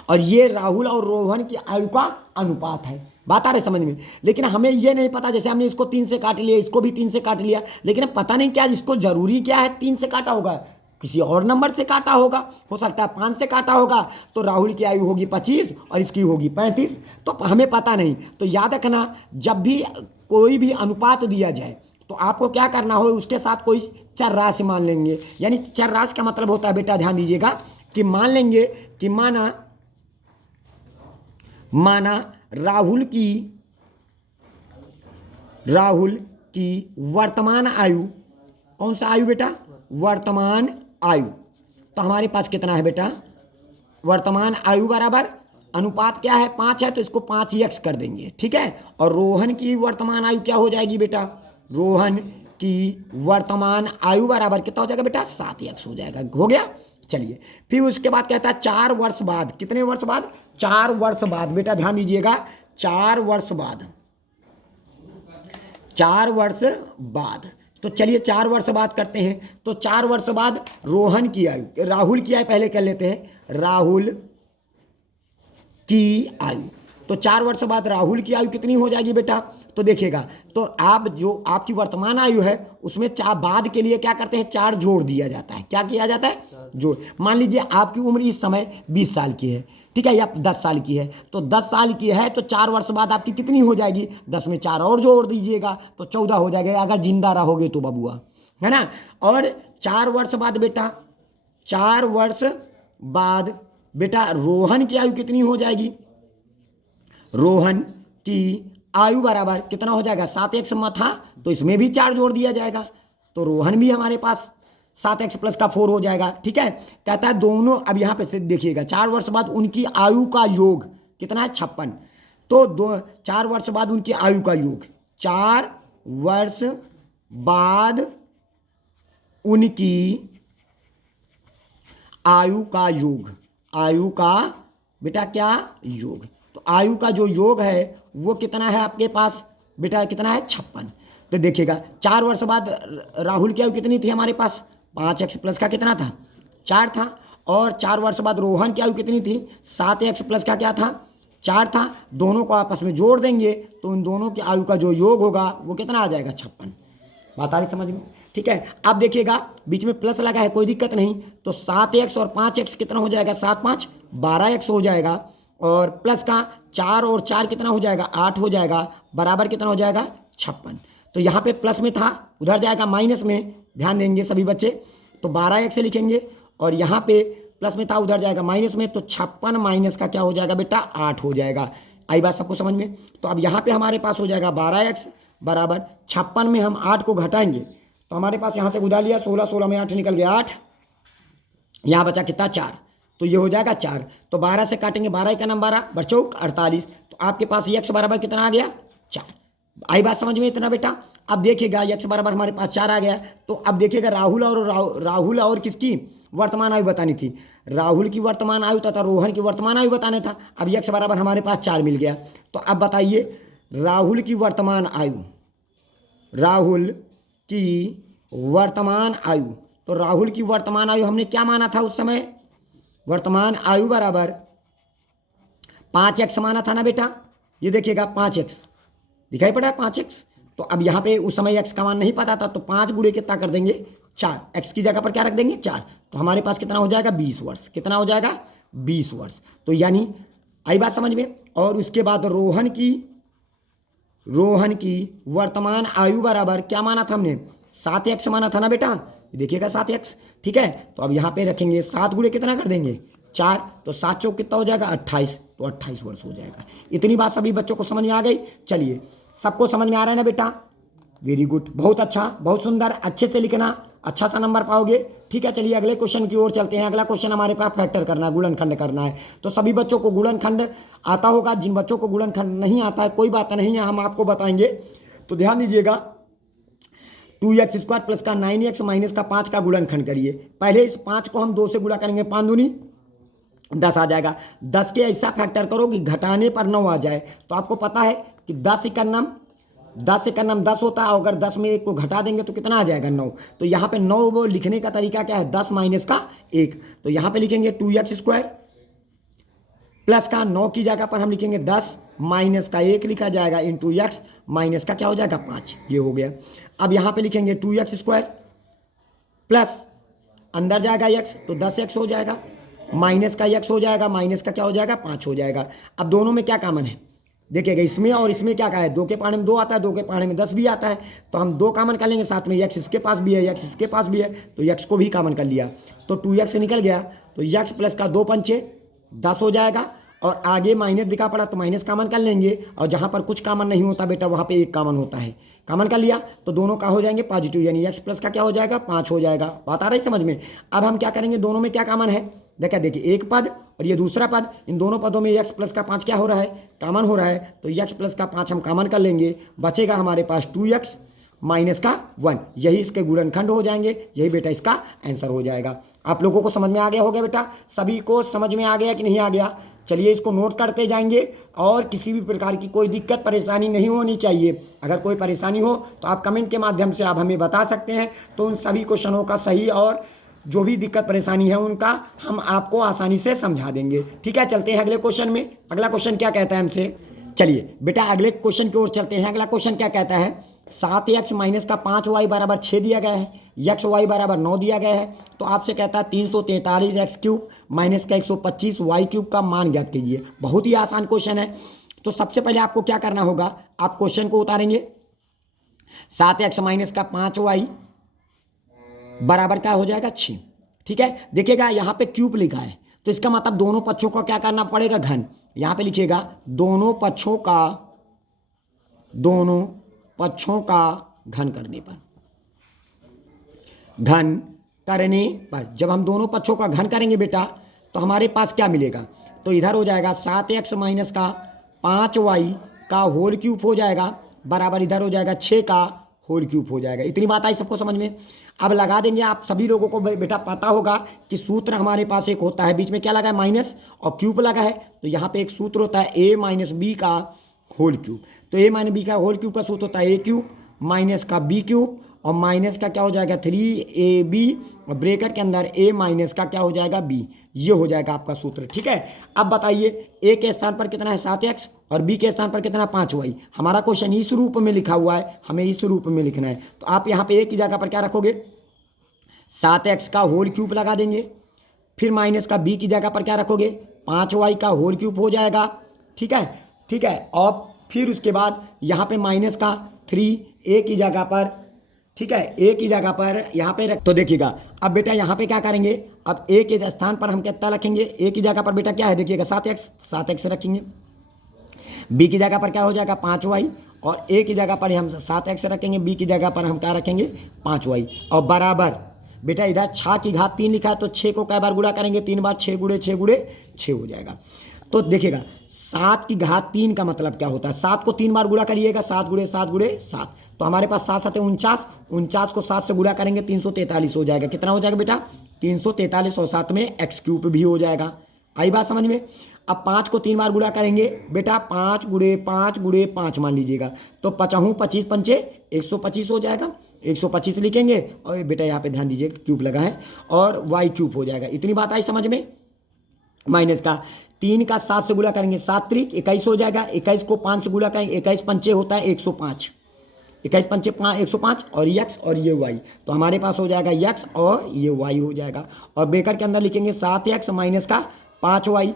और ये राहुल और रोहन की आयु का अनुपात है। बात आ रही समझ में? लेकिन हमें ये नहीं पता, जैसे हमने इसको 3 से काट लिया, इसको भी 3 से काट लिया, लेकिन पता नहीं क्या इसको जरूरी क्या है 3 से काटा होगा, किसी और नंबर से काटा होगा, हो सकता है 5 से काटा होगा, तो राहुल की आयु होगी 25 और इसकी होगी 35, तो हमें पता नहीं। तो याद रखना, जब भी कोई भी अनुपात दिया जाए तो आपको क्या करना हो, उसके साथ कोई चर राशि मान लेंगे। यानी चर राशि का मतलब होता है बेटा, ध्यान दीजिएगा, कि मान लेंगे कि माना राहुल की वर्तमान आयु, कौन सा आयु बेटा? वर्तमान आयु। तो हमारे पास कितना है बेटा? वर्तमान आयु बराबर अनुपात क्या है? 5 है, तो इसको 5x कर देंगे। ठीक है, और रोहन की वर्तमान आयु क्या हो जाएगी बेटा? रोहन की वर्तमान आयु बराबर कितना हो जाएगा बेटा? 7x हो जाएगा। हो गया। चलिए फिर उसके बाद कहता है 4 वर्ष बाद। कितने वर्ष बाद? 4 वर्ष बाद। बेटा ध्यान दीजिएगा, 4 वर्ष बाद, 4 वर्ष बाद। तो चलिए 4 वर्ष बाद करते हैं। तो 4 वर्ष बाद रोहन की आयु, राहुल की आयु पहले कर लेते हैं, राहुल की आयु। तो 4 वर्ष बाद राहुल की आयु कितनी हो जाएगी बेटा? तो देखिएगा, तो आप जो आपकी वर्तमान आयु है उसमें 4 बाद के लिए क्या करते हैं? 4 जोड़ दिया जाता है। क्या किया जाता है? जोड़। मान लीजिए आपकी उम्र इस समय 20 साल की है, ठीक है, या 10 साल की है, तो 10 साल की है, तो 4 वर्ष बाद आपकी कितनी हो जाएगी? 10 में 4 और जोड़ दीजिएगा तो 14 हो जाएगा, अगर जिंदा रहोगे तो बबुआ, है ना। और 4 वर्ष बाद बेटा, 4 वर्ष बाद बेटा रोहन की आयु कितनी हो जाएगी? रोहन की आयु बराबर कितना हो जाएगा? 7x में था, तो इसमें भी 4 जोड़ दिया जाएगा, तो रोहन भी हमारे पास 7x प्लस का 4 हो जाएगा। ठीक है, कहता है दोनों, अब यहाँ पे देखिएगा, 4 वर्ष बाद उनकी आयु का योग कितना है? 56। तो 4 वर्ष बाद उनकी आयु का योग, 4 वर्ष बाद उनकी आयु का योग, आयु का बेटा क्या? योग। तो आयु का जो योग है वो कितना है आपके पास बेटा? कितना है? 56। तो देखिएगा 4 वर्ष बाद राहुल की आयु कितनी थी हमारे पास? 5x प्लस का कितना था? 4 था। और 4 वर्ष बाद रोहन की आयु कितनी थी? 7x प्लस का क्या था? 4 था। दोनों को आपस में जोड़ देंगे तो उन दोनों की आयु का जो योग होगा वो कितना आ जाएगा? 56। बात आ रही समझ में? ठीक है। अब देखिएगा बीच में प्लस लगा है, कोई दिक्कत नहीं। तो 7x और 5x कितना हो जाएगा, 7 5 12x हो जाएगा। और प्लस का 4 और 4 कितना हो जाएगा, 8 हो जाएगा, बराबर कितना हो जाएगा 56। तो यहाँ पे प्लस में था, उधर जाएगा माइनस में, ध्यान देंगे सभी बच्चे। तो 12x से लिखेंगे, और यहाँ पे प्लस में था, उधर जाएगा माइनस में। तो 56 माइनस का क्या हो जाएगा बेटा, 8 हो जाएगा। आई बात सबको समझ में। तो अब यहाँ पे हमारे पास हो जाएगा 12x बराबर 56 में हम 8 को घटाएंगे, तो हमारे पास यहाँ से बुझा लिया, 16 16 में 8 निकल गया 8, यहाँ बचा कितना 4, तो ये हो जाएगा 4। तो 12 से काटेंगे, 12 का नाम 12 बचौक 48। तो आपके पास x बराबर कितना आ गया, 4। आई बात समझ में इतना बेटा। अब देखिएगा x बराबर हमारे पास 4 आ गया। तो अब देखिएगा राहुल और किसकी वर्तमान आयु बतानी थी, राहुल की वर्तमान आयु तथा रोहन की वर्तमान आयु बताना था। अब x बराबर हमारे पास 4 मिल गया। तो अब बताइए राहुल की वर्तमान आयु, राहुल की वर्तमान आयु, तो राहुल की वर्तमान आयु हमने क्या माना था उस समय, वर्तमान आयु बराबर 5x माना था ना बेटा। ये देखिएगा 5x दिखाई पड़ा है 5x। तो अब यहाँ पे उस समय x का मान नहीं पता था, तो 5 गुणे कितना कर देंगे 4, x की जगह पर क्या रख देंगे 4। तो हमारे पास कितना हो जाएगा 20 वर्ष, कितना हो जाएगा 20 वर्ष। तो यानी आई बात समझ में। और उसके बाद रोहन की वर्तमान आयु बराबर क्या माना था हमने, 7x माना था ना बेटा। देखिएगा 7x, ठीक है। तो अब यहाँ पे रखेंगे 7 गुणे कितना कर देंगे 4, तो 7 चौक कितना हो जाएगा 28, तो 28 वर्ष हो जाएगा। इतनी बात सभी बच्चों को समझ में आ गई। चलिए सबको समझ में आ रहा है ना बेटा, वेरी गुड, बहुत अच्छा, बहुत सुंदर, अच्छे से लिखना, अच्छा सा नंबर पाओगे। ठीक है, चलिए अगले क्वेश्चन की ओर चलते हैं। अगला क्वेश्चन हमारे पास फैक्टर करना है, गुणनखंड करना है। तो सभी बच्चों को गुणनखंड आता होगा, जिन बच्चों को गुणनखंड नहीं आता है कोई बात नहीं है, हम आपको बताएंगे। तो ध्यान दीजिएगा, 2x² प्लस का 9x माइनस का 5 का गुणनखंड करिए। पहले इस 5 को हम 2 से गुणा करेंगे, 5 दूनी 10 आ जाएगा। 10 के ऐसा फैक्टर करो कि घटाने पर 9 आ जाए। तो आपको पता है कि 10 का नाम 10 होता है, अगर 10 में 1 को घटा देंगे तो कितना आ जाएगा 9। तो यहाँ पे 9 वो लिखने का तरीका क्या है, 10 माइनस का 1। तो यहाँ पे लिखेंगे 2x² प्लस का 9 की जगह पर हम लिखेंगे 10 माइनस का 1 लिखा जाएगा इंटू x माइनस का क्या हो जाएगा 5, ये हो गया। अब यहाँ पे लिखेंगे 2x² प्लस अंदर जाएगा x, तो 10x हो जाएगा, माइनस का x हो जाएगा, माइनस का क्या हो जाएगा 5 हो जाएगा। अब दोनों में क्या कॉमन है, देखिएगा इसमें और इसमें क्या है, 2 के पाने में 2 आता है, 2 के पाने में 10 भी आता है। तो हम 2 कॉमन कर लेंगे, साथ में x इसके पास भी है, x इसके पास भी है, तो x को भी कॉमन कर लिया, तो 2x निकल गया। तो x प्लस का 2 पंचे 10 हो जाएगा, और आगे माइनस दिखा पड़ा तो माइनस कॉमन कर लेंगे, और जहाँ पर कुछ कॉमन नहीं होता बेटा वहाँ पे 1 कॉमन होता है। कॉमन कर लिया तो दोनों का हो जाएंगे पॉजिटिव, यानी x प्लस का क्या हो जाएगा 5 हो जाएगा। बात आ रही समझ में। अब हम क्या करेंगे, दोनों में क्या कॉमन है, देखिए एक पद और ये दूसरा पद, इन दोनों पदों में x प्लस का 5 क्या हो रहा है, कॉमन हो रहा है। तो x प्लस का 5 हम कॉमन कर लेंगे, बचेगा हमारे पास 2x माइनस का 1, यही इसके गुणनखंड हो जाएंगे, यही बेटा इसका आंसर हो जाएगा। आप लोगों को समझ में आ गया होगा बेटा, सभी को समझ में आ गया कि नहीं आ गया। चलिए इसको नोट करते जाएंगे, और किसी भी प्रकार की कोई दिक्कत परेशानी नहीं होनी चाहिए। अगर कोई परेशानी हो तो आप कमेंट के माध्यम से आप हमें बता सकते हैं, तो उन सभी क्वेश्चनों का सही और जो भी दिक्कत परेशानी है उनका हम आपको आसानी से समझा देंगे। ठीक है, चलते हैं अगले क्वेश्चन में। अगला क्वेश्चन क्या कहता है हमसे, चलिए बेटा अगले क्वेश्चन की ओर चलते हैं। अगला क्वेश्चन क्या कहता है, 7x माइनस का 5y बराबर 6 दिया गया है, x y बराबर 9 दिया गया है। तो आपसे कहता है 343x³ माइनस का 125y³ का मान ज्ञात कीजिए। बहुत ही आसान क्वेश्चन है। तो सबसे पहले आपको क्या करना होगा, आप क्वेश्चन को उतारेंगे, 7x माइनस का 5y बराबर क्या हो जाएगा 6। ठीक है, देखिएगा यहाँ पे क्यूब लिखा है, तो इसका मतलब दोनों पक्षों का क्या करना पड़ेगा, घन। यहाँ पे लिखिएगा दोनों पक्षों का घन करने पर जब हम दोनों पक्षों का घन करेंगे बेटा, तो हमारे पास क्या मिलेगा, तो इधर हो जाएगा 7x माइनस का 5y का होल क्यूब हो जाएगा, बराबर इधर हो जाएगा 6 का होल क्यूब हो जाएगा। इतनी बात आई सबको समझ में। अब लगा देंगे, आप सभी लोगों को बेटा पता होगा कि सूत्र हमारे पास एक होता है, बीच में क्या लगा है माइनस और क्यूब लगा है। तो यहाँ पे एक सूत्र होता है a माइनस बी का होल क्यूब। तो a माइनस बी का होल क्यूब का सूत्र होता है a³ माइनस का b³ और माइनस का क्या हो जाएगा 3ab और ब्रेकेट के अंदर a माइनस का क्या हो जाएगा b। ये हो जाएगा आपका सूत्र। ठीक है, अब बताइए a के स्थान पर कितना है 7x और बी के स्थान पर कितना 5y। हमारा क्वेश्चन इस रूप में लिखा हुआ है, हमें इस रूप में लिखना है। तो आप यहाँ पे ए की जगह पर क्या रखोगे 7x का होल क्यूब लगा देंगे, फिर माइनस का बी की जगह पर क्या रखोगे 5y का होल क्यूब हो जाएगा। ठीक है, ठीक है। और फिर उसके बाद यहाँ पे माइनस का 3 ए की जगह पर, ठीक है, ए की जगह पर यहाँ पे रख। तो देखिएगा अब बेटा यहाँ पे क्या करेंगे, अब ए के स्थान पर हम कितना रखेंगे, ए की जगह पर बेटा क्या है देखिएगा 7x रखेंगे, बी की जगह पर क्या हो जाएगा 5y, और ए की जगह पर हम 7x रखेंगे, बी की जगह पर हम क्या रखेंगे 5y, और बराबर बेटा इधर 6 की घात 3 लिखा है तो 6 को कई बार गुणा करेंगे 3 बार, 6 गुणे 6 गुणे 6 हो जाएगा। तो देखिएगा 7 की घात 3 का मतलब क्या होता है, 7 को 3 बार गुणा करिएगा, 7 गुणे 7 गुणे 7, तो हमारे पास 7 7 49, 49 को 7 से गुणा करेंगे 343 हो जाएगा। कितना हो जाएगा बेटा 343, और साथ में एक्स क्यूब भी हो जाएगा। आई बात समझ में। अब 5 को 3 बार गुणा करेंगे बेटा, 5 गुणे 5 गुणे 5 मान लीजिएगा, तो 5 25 पंचे 125 हो जाएगा, 125 लिखेंगे, और बेटा यहाँ पे ध्यान दीजिए क्यूब लगा है, और वाई क्यूब हो जाएगा। इतनी बात आई समझ में। माइनस का 3 का 7 से गुणा करेंगे 7 त्रिक 21 हो जाएगा, 21 को 5 से गुणा करेंगे, 21 पंचे होता है 105, 21 पंचे 105, और यक्स और ये वाई, तो हमारे पास हो जाएगा यक्स और ये वाई हो जाएगा। और ब्रैकेट के अंदर लिखेंगे 7x माइनस का 5y,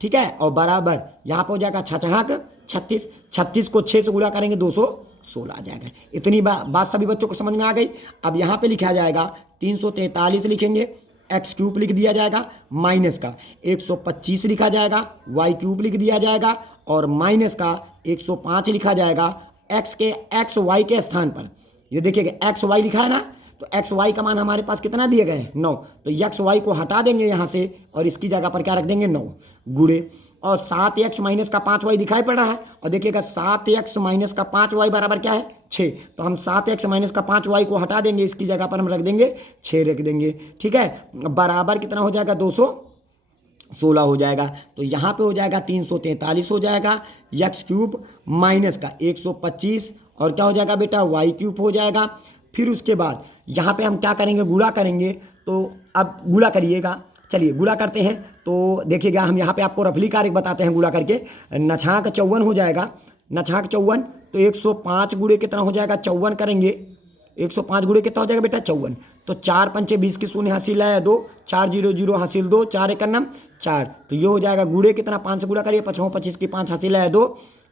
ठीक है, और बराबर यहाँ पर हो जाएगा 36, 36 को 6 से गुणा करेंगे 216 आ जाएगा। इतनी बात सभी बच्चों को समझ में आ गई। अब यहाँ पे लिखा जाएगा 343 लिखेंगे, एक्स क्यूब लिख दिया जाएगा, माइनस का 125 लिखा जाएगा, वाई क्यूब लिख दिया जाएगा, और माइनस का 105 लिखा जाएगा एक्स वाई के स्थान पर। ये देखिएगा एक्स वाई लिखा है ना, तो एक्स वाई का मान हमारे पास कितना दिए गए हैं 9, तो एक्स वाई को हटा देंगे यहाँ से, और इसकी जगह पर क्या रख देंगे 9 गुणे, और 7x माइनस का 5y दिखाई पड़ रहा है, और देखिएगा 7x माइनस का 5y बराबर क्या है 6, तो हम 7x माइनस का 5y को हटा देंगे, इसकी जगह पर हम रख देंगे 6 रख देंगे। ठीक है, बराबर कितना हो जाएगा 216 हो जाएगा। तो यहाँ पे हो जाएगा 343 हो जाएगा, एक्स क्यूब माइनस का 125, और क्या हो जाएगा बेटा वाई क्यूब हो जाएगा। फिर उसके बाद यहाँ पे हम क्या करेंगे गुणा करेंगे, तो अब गुणा करिएगा, चलिए गुणा करते हैं। तो देखिएगा हम यहाँ पे आपको रफली कार्य बताते हैं गुणा करके। नछाक 54 हो जाएगा, नछाक 54, तो 105 गुणे कितना हो जाएगा 54 करेंगे, 105 गुणे कितना हो जाएगा बेटा 54, तो 4 पंचे 20 की शून्य हासिल है 2, 4 0 0 हासिल 2, 4 1 9 4, तो ये हो जाएगा गुणे कितना 5 से गुणा करिए, 5 25 की 5 हासिल है 2,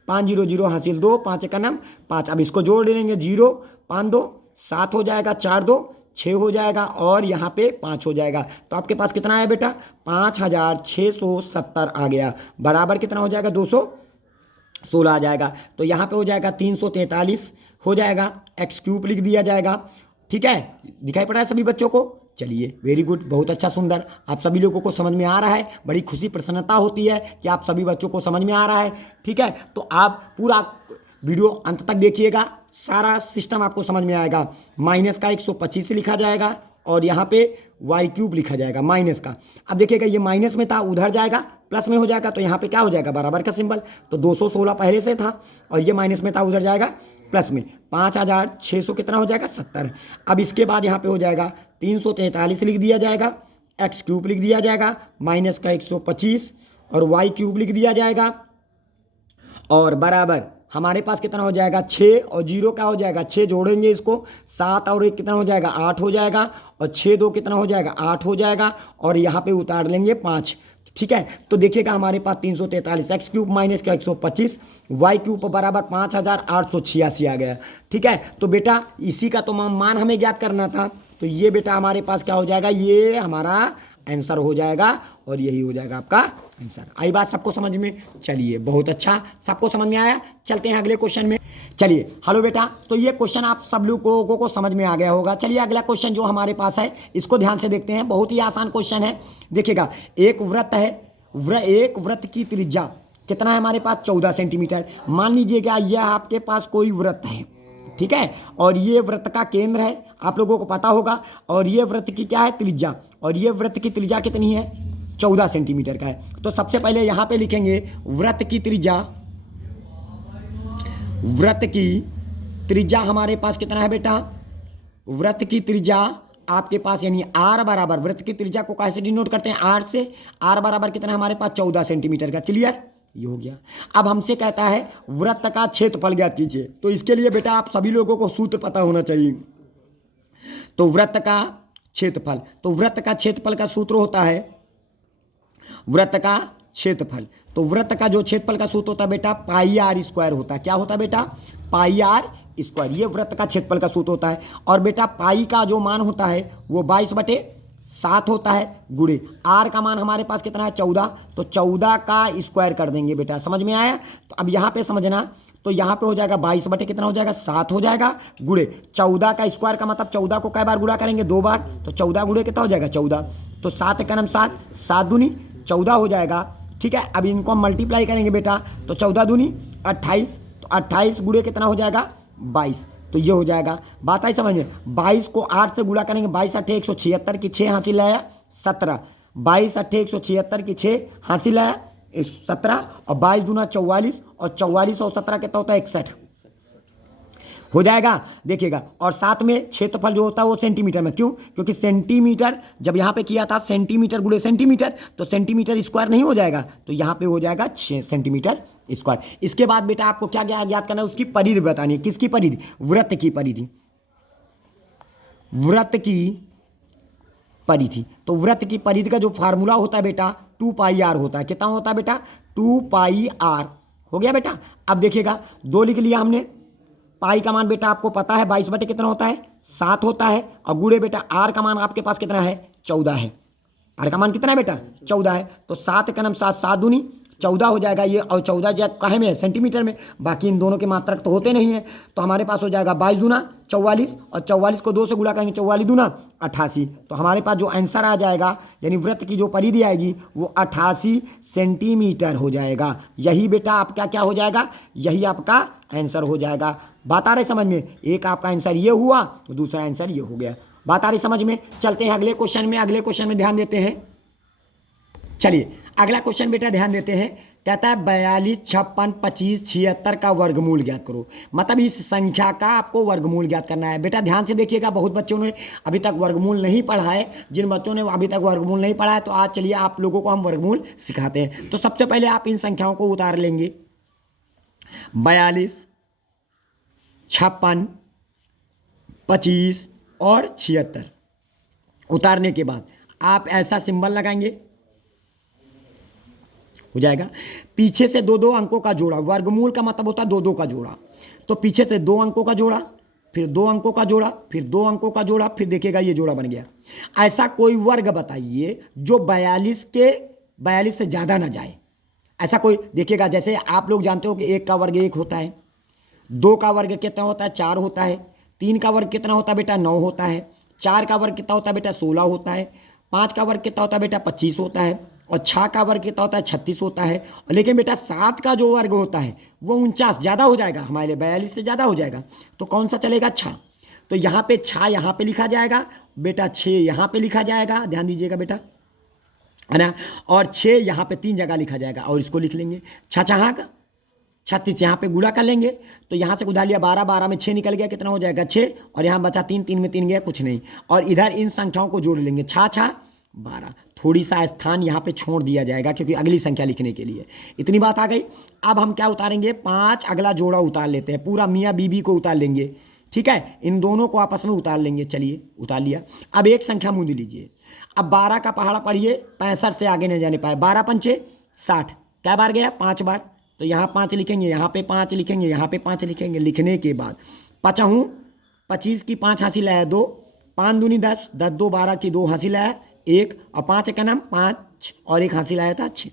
5 0 0 हासिल 2, 5 1 9 5। अब इसको जोड़ लेंगे 0 5 2 7 हो जाएगा, 4 2 6 हो जाएगा, और यहाँ पे 5 हो जाएगा। तो आपके पास कितना आया बेटा 5670 आ गया, बराबर कितना हो जाएगा 216 आ जाएगा। तो यहाँ पे हो जाएगा 343 हो जाएगा, एक्स क्यूब लिख दिया जाएगा। ठीक है, दिखाई पड़ा है सभी बच्चों को। चलिए वेरी गुड, बहुत अच्छा सुंदर, आप सभी लोगों को समझ में आ रहा है, बड़ी खुशी प्रसन्नता होती है कि आप सभी बच्चों को समझ में आ रहा है। ठीक है, तो आप पूरा वीडियो अंत तक देखिएगा, सारा सिस्टम आपको समझ में आएगा। माइनस का 125 लिखा जाएगा, और यहाँ पे वाई क्यूब लिखा जाएगा माइनस का। अब देखिएगा ये माइनस में था, उधर जाएगा प्लस में हो जाएगा, तो यहाँ पे क्या हो जाएगा बराबर का सिंबल, तो 216 पहले से था, और ये माइनस में था, उधर जाएगा प्लस में, 5600 कितना हो जाएगा 70। अब इसके बाद यहाँ पे हो जाएगा 343 लिख दिया जाएगा, एक्स क्यूब लिख दिया जाएगा, माइनस का 125, और वाई क्यूब लिख दिया जाएगा, और बराबर हमारे पास कितना हो जाएगा 6, और 0 क्या हो जाएगा 6 जोड़ेंगे इसको, 7 और 1 कितना हो जाएगा 8 हो जाएगा, और 6 2 कितना हो जाएगा 8 हो जाएगा, और यहाँ पे उतार लेंगे 5। ठीक है, तो देखिएगा हमारे पास 343 एक्स क्यूब माइनस का 125 वाई क्यूब बराबर 5886 आ गया। ठीक है, तो बेटा इसी का तो मान हमें ज्ञात करना था, तो ये बेटा हमारे पास क्या हो जाएगा, ये हमारा आंसर हो जाएगा, और यही हो जाएगा आपका आंसर। आई बात सबको समझ में। चलिए बहुत अच्छा, सबको समझ में आया। चलते हैं अगले क्वेश्चन में। चलिए हेलो बेटा, तो ये क्वेश्चन आप सब लोगों को समझ में आ गया होगा। चलिए अगला क्वेश्चन जो हमारे पास है इसको ध्यान से देखते हैं, बहुत ही आसान क्वेश्चन है। देखिएगा एक वृत्त है, एक वृत्त की त्रिज्या कितना है हमारे पास 14 सेंटीमीटर। मान लीजिएगा यह आपके पास कोई वृत्त है, ठीक है, और ये वृत्त का केंद्र है, आप लोगों को पता होगा, और ये वृत्त की क्या है त्रिज्या, और ये वृत्त की त्रिज्या कितनी है 14 सेंटीमीटर का है। तो सबसे पहले यहाँ पे लिखेंगे वृत्त की त्रिज्या, वृत्त की त्रिज्या हमारे पास कितना है बेटा, वृत्त की त्रिज्या आपके पास यानी आर बराबर, वृत्त की त्रिज्या को कैसे डिनोट करते हैं आर से, आर बराबर कितना है हमारे पास 14 सेंटीमीटर का। क्लियर, ये हो गया। अब हमसे कहता है वृत्त का क्षेत्रफल ज्ञात कीजिए। तो इसके लिए बेटा आप सभी लोगों को सूत्र पता होना चाहिए। तो वृत्त का क्षेत्रफल, तो वृत्त का क्षेत्रफल का सूत्र होता है वृत्त का क्षेत्रफल। तो वृत्त का जो क्षेत्रफल का सूत्र होता है बेटा पाई आर स्क्वायर होता है। क्या होता है बेटा? पाई आर स्क्वायर। ये वृत्त का क्षेत्रफल का सूत्र होता है। और बेटा पाई का जो मान होता है वो 22/7 होता है, गुणे आर का मान हमारे पास कितना है 14, तो 14 का स्क्वायर कर देंगे बेटा। समझ में आया? तो अब यहाँ पे समझना, तो यहाँ पे हो जाएगा 22 कितना हो जाएगा 7 हो जाएगा, गुणे 14 का स्क्वायर का मतलब 14 को कई बार गुणा करेंगे 2 बार, तो 14 गुणे कितना हो जाएगा 14, तो 7 का नाम 7, 7 दूनी 14 हो जाएगा। ठीक है, अब इनको हम मल्टीप्लाई करेंगे बेटा, तो 14 दूनी 28, तो 28 गुणे कितना हो जाएगा 22, तो ये हो जाएगा। बात आई समझ में? 22 को 8 से गुणा करेंगे, 22 8 176 की 6 हासिल आया 17, 22 8 176 की 6 हासिल आया 17, और 22 दूना 44, और 44 और 17 कितना होता है 61 हो जाएगा। देखिएगा, और साथ में क्षेत्रफल जो होता है वो सेंटीमीटर में, क्यों? क्योंकि सेंटीमीटर जब यहाँ पे किया था सेंटीमीटर गुणे सेंटीमीटर, तो सेंटीमीटर स्क्वायर नहीं हो जाएगा, तो यहाँ पे हो जाएगा 6 सेंटीमीटर स्क्वायर। इसके बाद बेटा आपको क्या ज्ञात करना है? उसकी परिधि बतानी है। किसकी परिधि? वृत्त की परिधि। वृत्त की परिधि। तो वृत्त की परिधि का जो फार्मूला होता है बेटा 2πr होता है। कितना होता है बेटा? 2πr हो गया बेटा। अब देखिएगा 2 लिख लिया हमने। पाई का मान बेटा आपको पता है 22 कितना होता है 7 होता है, और गुणे बेटा आर का मान आपके पास कितना है 14 है। आर का मान कितना है बेटा 14 है, तो 7 का नाम 7, 7 दूनी 14 हो जाएगा ये, और 14 जो काहे में है सेंटीमीटर में, बाकी इन दोनों के मात्रक तो होते नहीं है, तो हमारे पास हो जाएगा 22 दूना 44, और 44 को 2 से गुणा करेंगे 44 दूना 88, तो हमारे पास जो आंसर आ जाएगा यानी वृत्त की जो परिधि आएगी वो 88 सेंटीमीटर हो जाएगा। यही बेटा आपका क्या हो जाएगा? यही आपका आंसर हो जाएगा। बात आ रही समझ में? एक आपका आंसर ये हुआ, तो दूसरा आंसर ये हो गया। बात आ रही समझ में? चलते हैं अगले क्वेश्चन में। अगले क्वेश्चन में ध्यान देते हैं। चलिए अगला क्वेश्चन बेटा ध्यान देते हैं। कहता है 42, 56, 25, 76 का वर्गमूल ज्ञात करो। मतलब इस संख्या का आपको वर्गमूल ज्ञात करना है। बेटा ध्यान से देखिएगा, बहुत बच्चों ने अभी तक वर्गमूल नहीं पढ़ा है। जिन बच्चों ने अभी तक वर्गमूल नहीं पढ़ा है, तो आज चलिए आप लोगों को हम वर्गमूल सिखाते हैं। तो सबसे पहले आप इन संख्याओं को उतार लेंगे। 42, 56, 25 और 76 उतारने के बाद आप ऐसा सिंबल लगाएंगे, हो जाएगा। पीछे से 2-2 अंकों का जोड़ा, वर्गमूल का मतलब होता है 2-2 का जोड़ा। तो पीछे से 2 अंकों का जोड़ा, फिर 2 अंकों का जोड़ा, फिर 2 अंकों का जोड़ा, फिर देखिएगा ये जोड़ा बन गया। ऐसा कोई वर्ग बताइए जो 42 से ज़्यादा ना जाए। ऐसा कोई देखिएगा, जैसे आप लोग जानते हो कि 1 का वर्ग 1 होता है, 2 का वर्ग कितना होता है 4 होता है, 3 का वर्ग कितना होता है बेटा 9 होता है, 4 का वर्ग कितना होता है बेटा 16 होता है, 5 का वर्ग कितना होता है बेटा 25 होता है, और 6 का वर्ग कितना होता है 36 होता है। लेकिन बेटा 7 का जो वर्ग होता है वो 49, ज़्यादा हो जाएगा हमारे लिए, 42 से ज़्यादा हो जाएगा। तो कौन सा चलेगा? 6। तो यहाँ पे 6 यहाँ पे लिखा जाएगा बेटा, 6 यहाँ पे लिखा जाएगा, ध्यान दीजिएगा बेटा, है ना। और 6 यहाँ पे 3 जगह लिखा जाएगा, और इसको लिख लेंगे 6 6 का 36, यहाँ पे गुणा कर लेंगे। तो यहाँ से उधार लिया 12, 12 में 6 निकल गया, कितना हो जाएगा 6, और यहाँ बचा 3, 3 में 3 गया, कुछ नहीं। और इधर इन संख्याओं को जोड़ लेंगे 6 6 12। थोड़ी सा स्थान यहाँ पे छोड़ दिया जाएगा क्योंकि अगली संख्या लिखने के लिए। इतनी बात आ गई। अब हम क्या उतारेंगे? 5 अगला जोड़ा उतार लेते हैं, पूरा मियाँ बीबी को उतार लेंगे। ठीक है, इन दोनों को आपस में उतार लेंगे। चलिए उतार लिया। अब एक संख्या मूंद लीजिए। अब 12 का पहाड़ा पढ़िए, 65 से आगे नहीं जाने पाए। 12 पंचे 60, क्या बार गया? 5 बार। तो यहाँ 5 लिखेंगे, यहाँ पे 5 लिखेंगे, यहाँ पे 5 लिखेंगे। लिखने के बाद 25 की 5 हासिल आया 2, 5 दूनी 10, 10 2 12 की 2 हासिल आया 1, और 5 का नाम 5 और 1 हासिल आया था 6।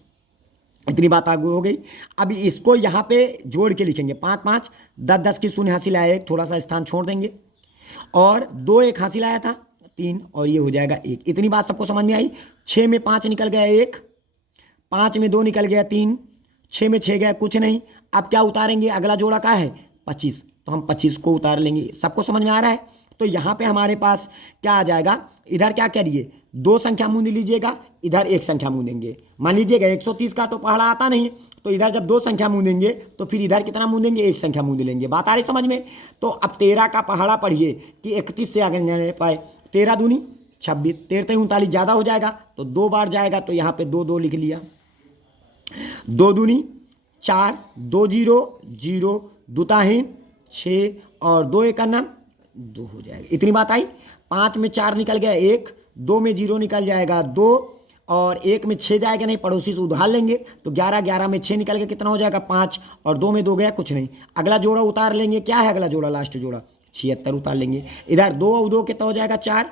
इतनी बात आगे हो गई। अब इसको यहाँ पे जोड़ के लिखेंगे 5 5 10 10 की 0 हासिल आया 1, थोड़ा सा स्थान छोड़ देंगे, और 2 1 हासिल आया था 3, और ये हो जाएगा 1। इतनी बात सबको समझ में आई? 6 में 5 निकल गया 1, 5 में 2 निकल गया 3, 6 में 6 गया कुछ नहीं। अब क्या उतारेंगे? अगला जोड़ा क्या है? 25, तो हम 25 को उतार लेंगे। सबको समझ में आ रहा है? तो यहाँ पे हमारे पास क्या आ जाएगा? इधर क्या करिए, 2 संख्या मूंद लीजिएगा, इधर 1 संख्या मूंदेंगे। मान लीजिएगा 130 का तो पहाड़ा आता नहीं, तो इधर जब 2 संख्या मूंदेंगे तो फिर इधर कितना मूंदेंगे? 1 संख्या मूंद लेंगे। बात आ रही समझ में? तो अब 13 का पहाड़ा पढ़िए कि 31 से आगे नहीं पाए। 13 दूनी 26, 13 39 ज़्यादा हो जाएगा, तो 2 बार जाएगा, तो यहाँ पे 2 2 लिख लिया। 2 दूनी 4, 2 जीरो, 0 दुताहीन 6 और 2 एक नाम 2 हो जाएगा। इतनी बात आई। 5 में 4 निकल गया 1, 2 में 0 निकल जाएगा 2 और 1 में 6 जाएगा नहीं, पड़ोसी से उधार लेंगे तो 11, 11 में 6 निकल गया कितना हो जाएगा 5 और 2 में 2 गया कुछ नहीं। अगला जोड़ा उतार लेंगे, क्या है अगला जोड़ा, लास्ट जोड़ा 76 उतार लेंगे। इधर 2 और 2 कितना हो जाएगा 4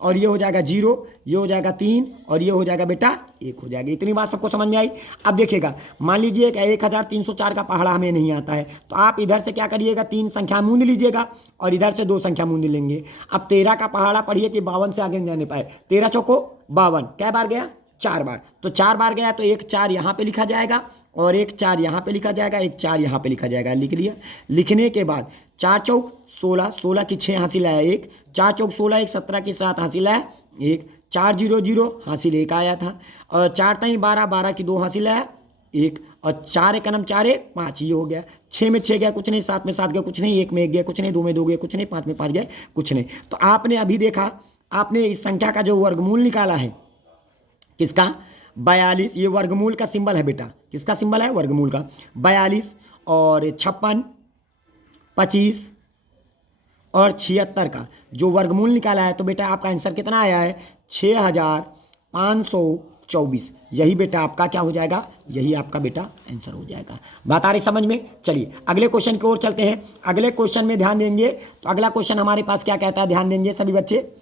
और ये हो जाएगा 0, ये हो जाएगा 3 और ये हो जाएगा बेटा 1 हो जाएगा। इतनी बात सबको समझ में आई। अब देखिएगा, मान लीजिए कि 1304 का पहाड़ा हमें नहीं आता है तो आप इधर से क्या करिएगा, 3 संख्या मूंद लीजिएगा और इधर से 2 संख्या मूंद लेंगे। अब 13 का पहाड़ा पढ़िए कि 52 से आगे नहीं जाने पाए। 13 चौको 52, कै बार गया 4 बार, तो 4 बार गया तो 1 4 यहाँ पे लिखा जाएगा और 1 4 यहाँ पे लिखा जाएगा, 1 4 यहाँ पे लिखा जाएगा। लिख लिया। लिखने के बाद 4 चौक 16, 16 की 6 हासिल आया 1, 4 चौक 16, 1 17 की 7 हासिल आया 1, 4 0 0 हासिल 1 आया था और 4 3 12, 12 की 2 हासिल आया 1 और 4 एक नम 4 1 5, ये हो गया। 6 में 6 गया कुछ नहीं, 7 में 7 गया कुछ नहीं, 1 में 1 गया कुछ नहीं, 2 में 2 गया कुछ नहीं, 5 में 5 गया कुछ नहीं। तो आपने अभी देखा, आपने इस संख्या का जो वर्गमूल निकाला है किसका, 42, ये वर्गमूल का सिंबल है बेटा, किसका सिंबल है, वर्गमूल का। 42 और 56, 25 और 76 का जो वर्गमूल निकाला है तो बेटा आपका आंसर कितना आया है 6524। यही बेटा आपका क्या हो जाएगा, यही आपका बेटा आंसर हो जाएगा। बात आ रही समझ में। चलिए अगले क्वेश्चन की ओर चलते हैं। अगले क्वेश्चन में ध्यान देंगे तो अगला क्वेश्चन हमारे पास क्या कहता है, ध्यान देंगे सभी बच्चे।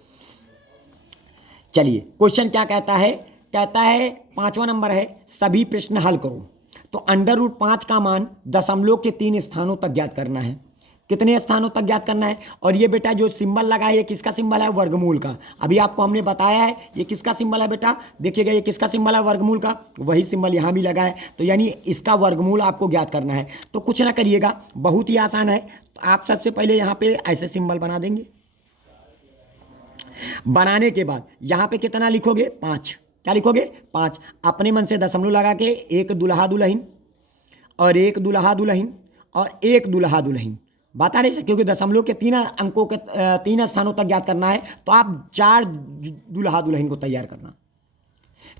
चलिए क्वेश्चन क्या कहता है, कहता है 5वां नंबर है, सभी प्रश्न हल करो। तो √5 का मान दशमलव के 3 स्थानों तक ज्ञात करना है। कितने स्थानों तक ज्ञात करना है। और ये बेटा जो सिंबल लगा है ये किसका सिंबल है, वर्गमूल का। अभी आपको हमने बताया है ये किसका सिंबल है बेटा, देखिएगा ये किसका सिंबल है, वर्गमूल का। वही सिंबल यहाँ भी लगा है तो यानी इसका वर्गमूल आपको ज्ञात करना है। तो कुछ ना करिएगा, बहुत ही आसान है। तो आप सबसे पहले यहाँ पे ऐसे सिंबल बना देंगे। बनाने के बाद यहाँ पे कितना लिखोगे 5, क्या लिखोगे 5। अपने मन से दशमलव लगा के एक दुल्हा दुल्हन और एक दुल्हा दुल्हन और एक दुल्हा दुल्हन, बता नहीं सकते क्योंकि दशमलव के 3 अंकों के 3 स्थानों तक ज्ञात करना है तो आप 4 दुल्हा दुल्हन को तैयार करना,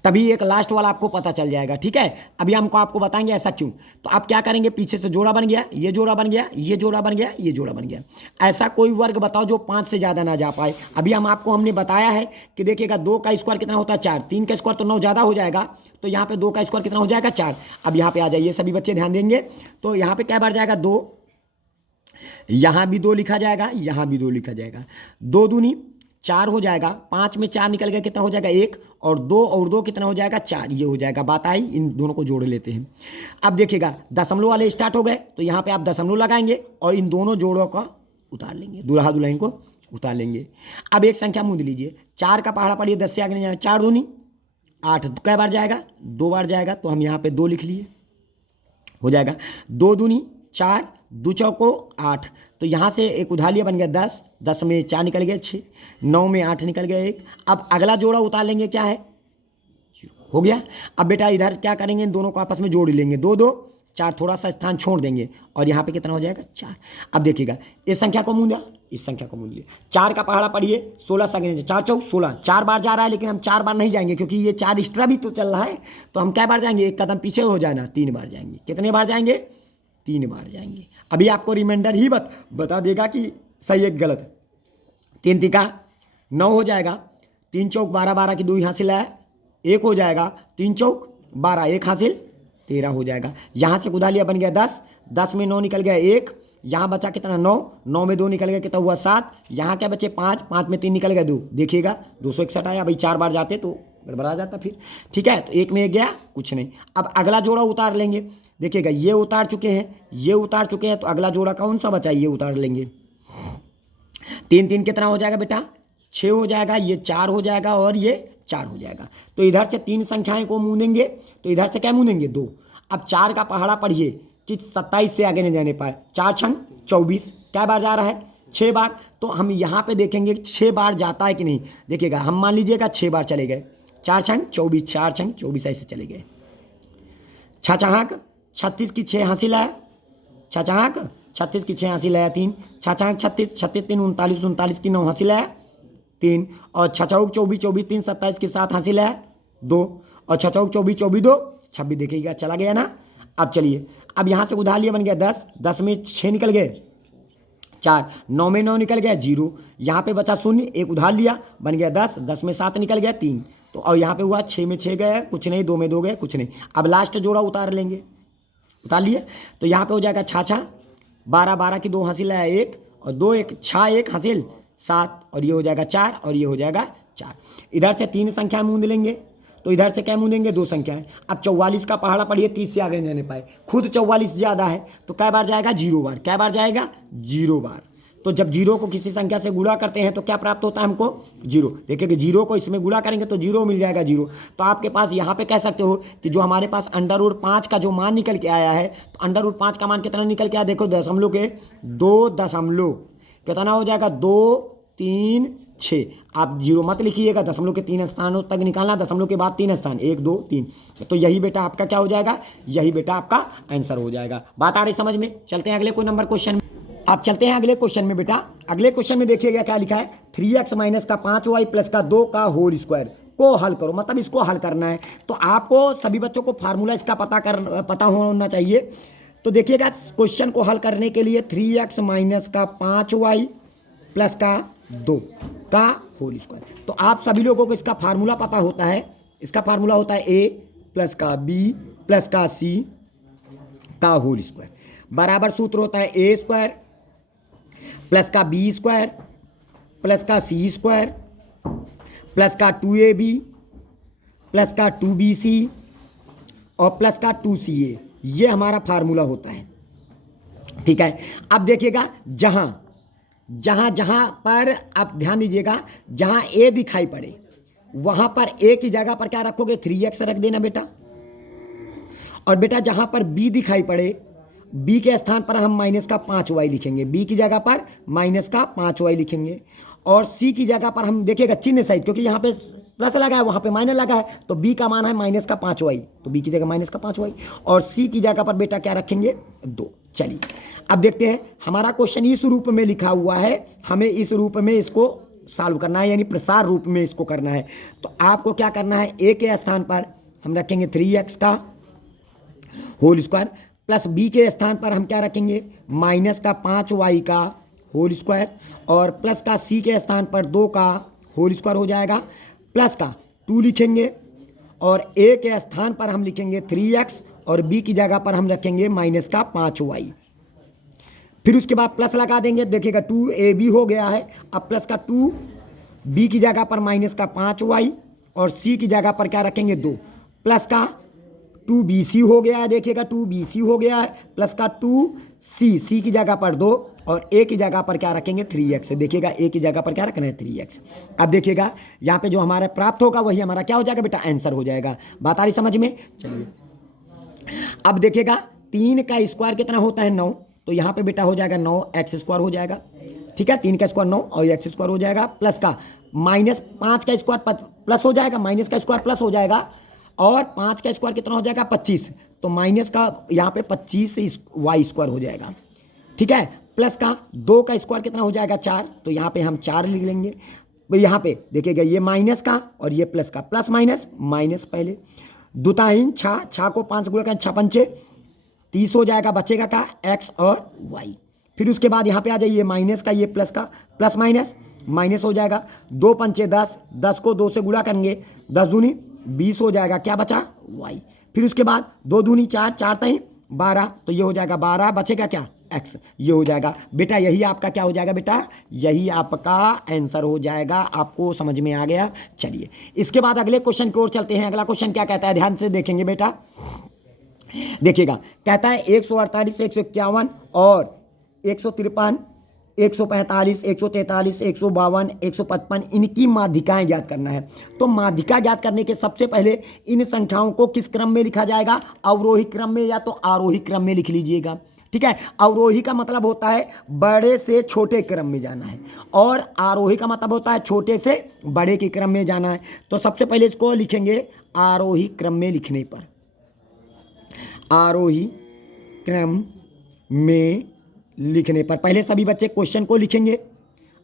तभी एक लास्ट वाला आपको पता चल जाएगा। ठीक है, अभी हमको आपको बताएंगे ऐसा क्यों। तो आप क्या करेंगे, पीछे से जोड़ा बन गया, ये जोड़ा बन गया, ये जोड़ा बन गया, ये जोड़ा बन गया। ऐसा कोई वर्ग बताओ जो 5 से ज़्यादा ना जा पाए। अभी हमने बताया है कि देखिएगा 2 का स्क्वायर कितना होता है 4, 3 का स्क्वायर तो 9 ज़्यादा हो जाएगा, तो यहाँ पे 2 का स्क्वायर कितना हो जाएगा 4। अब यहाँ पे आ जाइए सभी बच्चे, ध्यान देंगे। तो यहाँ पे क्या बार जाएगा 2, यहाँ भी 2 लिखा जाएगा, यहाँ भी 2 लिखा जाएगा। 2 दूनी 4 हो जाएगा, 5 में 4 निकल गया कितना हो जाएगा 1 और 2 कितना हो जाएगा 4, ये हो जाएगा। बात आई, इन दोनों को जोड़ लेते हैं। अब देखिएगा दशमलव वाले स्टार्ट हो गए तो यहाँ पे आप दशमलव लगाएंगे और इन दोनों जोड़ों का उतार लेंगे, दूल्हा दुल्हन को उतार लेंगे। अब एक संख्या मूंद लीजिए, 4 का पहाड़ा पढ़िए, 10 से आगे नहीं जाएगा। 4 दूनी 8, कै बार जाएगा 2 बार जाएगा, तो हम यहाँ पे 2 लिख लिए, हो जाएगा। 2 दूनी 4, 2 चौको 8, तो यहाँ से एक उधार लिया बन गया 10, 10 में 4 निकल गया 6, 9 में 8 निकल गया 1। अब अगला जोड़ा उतार लेंगे, क्या है, हो गया। अब बेटा इधर क्या करेंगे, इन दोनों को आपस में जोड़ लेंगे, 2 2 4, थोड़ा सा स्थान छोड़ देंगे और यहाँ पे कितना हो जाएगा 4। अब देखिएगा इस संख्या को मूंदा, इस संख्या को मूंद लिए। 4 का पहाड़ा पढ़िए, 16 से 4 चौक 16, 4 बार जा रहा है, लेकिन हम 4 बार नहीं जाएंगे क्योंकि ये 4 एक्स्ट्रा भी तो चल रहा है। तो हम क्या बार जाएंगे, एक कदम पीछे हो जाना, 3 बार जाएंगे। कितने बार जाएंगे, 3 बार जाएंगे। अभी आपको रिमाइंडर ही बता देगा कि सही है गलत। 3 तिका 9 हो जाएगा, 3 चौक 12, 12 की 2 हासिल है 1 हो जाएगा, 3 चौक 12, 1 हासिल 13 हो जाएगा। यहाँ से कुदा लिया बन गया 10, 10 में 9 निकल गया 1, यहाँ बचा कितना 9, 9 में 2 निकल गया कितना हुआ 7, यहाँ क्या बचे 5, 5 में 3 निकल गया 2, देखिएगा 261 आया। भाई 4 बार जाते तो गड़बड़ा जाता फिर। ठीक है, तो 1 में 1 गया कुछ नहीं। अब अगला जोड़ा उतार लेंगे, देखिएगा ये उतार चुके हैं, ये उतार चुके हैं, तो अगला जोड़ा कौन सा बचा, ये उतार लेंगे। 3 3 कितना हो जाएगा बेटा 6 हो जाएगा, ये 4 हो जाएगा और ये 4 हो जाएगा। तो इधर से 3 संख्याएं को मूंदेंगे तो इधर से क्या मूंदेंगे 2। अब 4 का पहाड़ा पढ़िए कि 27 से आगे नहीं जाने पाए, 4 छंग 24, क्या बार जा रहा है 6 बार। तो हम यहाँ पे देखेंगे 6 बार जाता है कि नहीं। देखिएगा हम मान लीजिएगा 6 बार चले गए, 4 छंग 24, 4 छंग 24 ऐसे चले गए। छाछाक 36 की 6 हासिल है, छाछाक 36 की 6 हासिल है 3, छाछाक 36, 36 3 39, 39 की 9 हासिल है 3, और छछौक 24, 24 3 27 की 7 हासिल है 2, और छछौक 24, 24 2 26, देखिएगा चला गया ना। अब चलिए, अब यहाँ से उधार लिया, बन गया 10, 10 में 6 निकल गए 4, 9 में 9 निकल गया 0, यहाँ पे बचा 0, एक उधार लिया, बन गया 10, 10 में 7 निकल गया 3, तो और यहाँ पे हुआ 6 में 6 गए कुछ नहीं, 2 में 2 गए कुछ नहीं। अब लास्ट जोड़ा उतार लेंगे, उतार लिए, तो यहाँ पे हो जाएगा 6 12, 12 की 2 हासिल है 1 और 2 1 6 1 हासिल 7 और ये हो जाएगा 4 और ये हो जाएगा 4। इधर से 3 संख्या मूंद लेंगे, तो इधर से क्या मूंदेंगे 2 संख्याएं। अब 44 का पहाड़ा पढ़िए, 30 से आगे नहीं जाने पाए, खुद 44 ज़्यादा है तो कै बार जाएगा 0 बार, कै बार जाएगा 0 बार। तो जब 0 को किसी संख्या से गुणा करते हैं तो क्या प्राप्त होता है हमको 0। देखिए 0 को इसमें गुणा करेंगे तो 0 मिल जाएगा 0। तो आपके पास यहाँ पे कह सकते हो कि जो हमारे पास √5 का जो मान निकल के आया है, तो √5 का मान कितना निकल के आया, देखो दशमलव के 2 दशमलव कितना हो जाएगा 2 3 6। आप 0 मत लिखिएगा, दशमलव के 3 स्थानों तक निकालना, दशमलव के बाद 3 स्थान 1 2 3, तो यही बेटा आपका क्या हो जाएगा, यही बेटा आपका आंसर हो जाएगा। बात आ रही समझ में। चलते हैं अगले कोई नंबर क्वेश्चन में। आप चलते हैं अगले क्वेश्चन में बेटा। अगले क्वेश्चन में देखिएगा क्या लिखा है, 3x माइनस का 5y प्लस का 2 का होल स्क्वायर को हल करो, मतलब इसको हल करना है। तो आपको सभी बच्चों को फार्मूला इसका पता होना चाहिए। तो देखिएगा क्वेश्चन को हल करने के लिए 3x माइनस का 5y प्लस का 2 का होल स्क्वायर, तो आप सभी लोगों को इसका फार्मूला पता होता है। इसका फार्मूला होता है a प्लस का b प्लस का c का होल स्क्वायर बराबर सूत्र होता है a स्क्वायर प्लस का b स्क्वायर प्लस का c स्क्वायर प्लस का 2ab प्लस का 2bc और प्लस का 2ca, ये हमारा फार्मूला होता है। ठीक है, अब देखिएगा जहाँ जहाँ पर आप ध्यान दीजिएगा, जहाँ a दिखाई पड़े वहाँ पर a की जगह पर क्या रखोगे 3x रख देना बेटा, और बेटा जहाँ पर b दिखाई पड़े b के स्थान पर हम माइनस का 5y लिखेंगे, b की जगह पर माइनस का 5y लिखेंगे, और c की जगह पर हम देखिएगा चिन्ह सहित, क्योंकि यहाँ पे प्लस लगा है वहाँ पे माइनस लगा है, तो b का मान है माइनस का 5y, तो b की जगह माइनस का 5y, और c की जगह पर बेटा क्या रखेंगे 2। चलिए अब देखते हैं, हमारा क्वेश्चन इस रूप में लिखा हुआ है, हमें इस रूप में इसको सॉल्व करना है, यानी प्रसार रूप में इसको करना है। तो आपको क्या करना है, a के स्थान पर हम रखेंगे 3x का होल स्क्वायर प्लस b के स्थान पर हम क्या रखेंगे माइनस का 5y का होल स्क्वायर, और प्लस का c के स्थान पर 2 का होल स्क्वायर हो जाएगा, प्लस का 2 लिखेंगे, और a के स्थान पर हम लिखेंगे 3x और b की जगह पर हम रखेंगे माइनस का 5y। फिर उसके बाद प्लस लगा देंगे, देखिएगा 2ab हो गया है। अब प्लस का 2b की जगह पर माइनस का 5y और c की जगह पर क्या रखेंगे 2, प्लस का 2bc हो गया है, देखिएगा 2bc हो गया है, प्लस का 2c की जगह पर 2 और a की जगह पर क्या रखेंगे 3x, देखिएगा a की जगह पर क्या रखना है 3x। अब देखिएगा यहाँ पे जो हमारा प्राप्त होगा वही हमारा क्या हो जाएगा बेटा आंसर हो जाएगा। बात आ रही समझ में। चलिए अब देखिएगा 3 का स्क्वायर कितना होता है 9, तो यहाँ पे बेटा हो जाएगा 9x स्क्वायर हो जाएगा। ठीक है, 3 का स्क्वायर 9 और x स्क्वायर हो जाएगा, प्लस का माइनस 5 का स्क्वायर प्लस हो जाएगा, माइनस का स्क्वायर प्लस हो जाएगा, और 5 का स्क्वायर कितना हो जाएगा 25, तो माइनस का यहाँ पे 25 y स्क्वायर हो जाएगा। ठीक है, प्लस का 2 का स्क्वायर कितना हो जाएगा 4, तो यहाँ पे हम 4 लिख लेंगे। तो यहाँ पे देखिएगा ये माइनस का और ये प्लस का, प्लस माइनस माइनस पहले, दुताहीन 6 को 5 गुणा करें 6 पंचे 30 हो जाएगा, बचेगा का x और y। फिर उसके बाद यहाँ पे आ जाइए माइनस का, ये प्लस का, प्लस माइनस माइनस हो जाएगा, 2 पंचे 10, 10 को 2 से गुणा करेंगे 10 दूनी 20 हो जाएगा, क्या बचा y। फिर उसके बाद 2 दूनी 4, 4 तई 12, तो ये हो जाएगा 12, बचेगा क्या x, ये हो जाएगा बेटा, यही आपका क्या हो जाएगा बेटा, यही आपका आंसर हो जाएगा। आपको समझ में आ गया। चलिए इसके बाद अगले क्वेश्चन की ओर चलते हैं। अगला क्वेश्चन क्या कहता है, ध्यान से देखेंगे बेटा, देखिएगा कहता है 148 151 और 153 145 143 152 155 इनकी माध्यिकाएं ज्ञात करना है। तो माध्यिका ज्ञात करने के सबसे पहले इन संख्याओं को किस क्रम में लिखा जाएगा, अवरोही क्रम में या तो आरोही क्रम में लिख लीजिएगा। ठीक है, अवरोही का मतलब होता है बड़े से छोटे क्रम में जाना है, और आरोही का मतलब होता है छोटे से बड़े के क्रम में जाना है। तो सबसे पहले इसको लिखेंगे आरोही क्रम में लिखने पर, आरोही क्रम में लिखने पर पहले सभी बच्चे क्वेश्चन को लिखेंगे,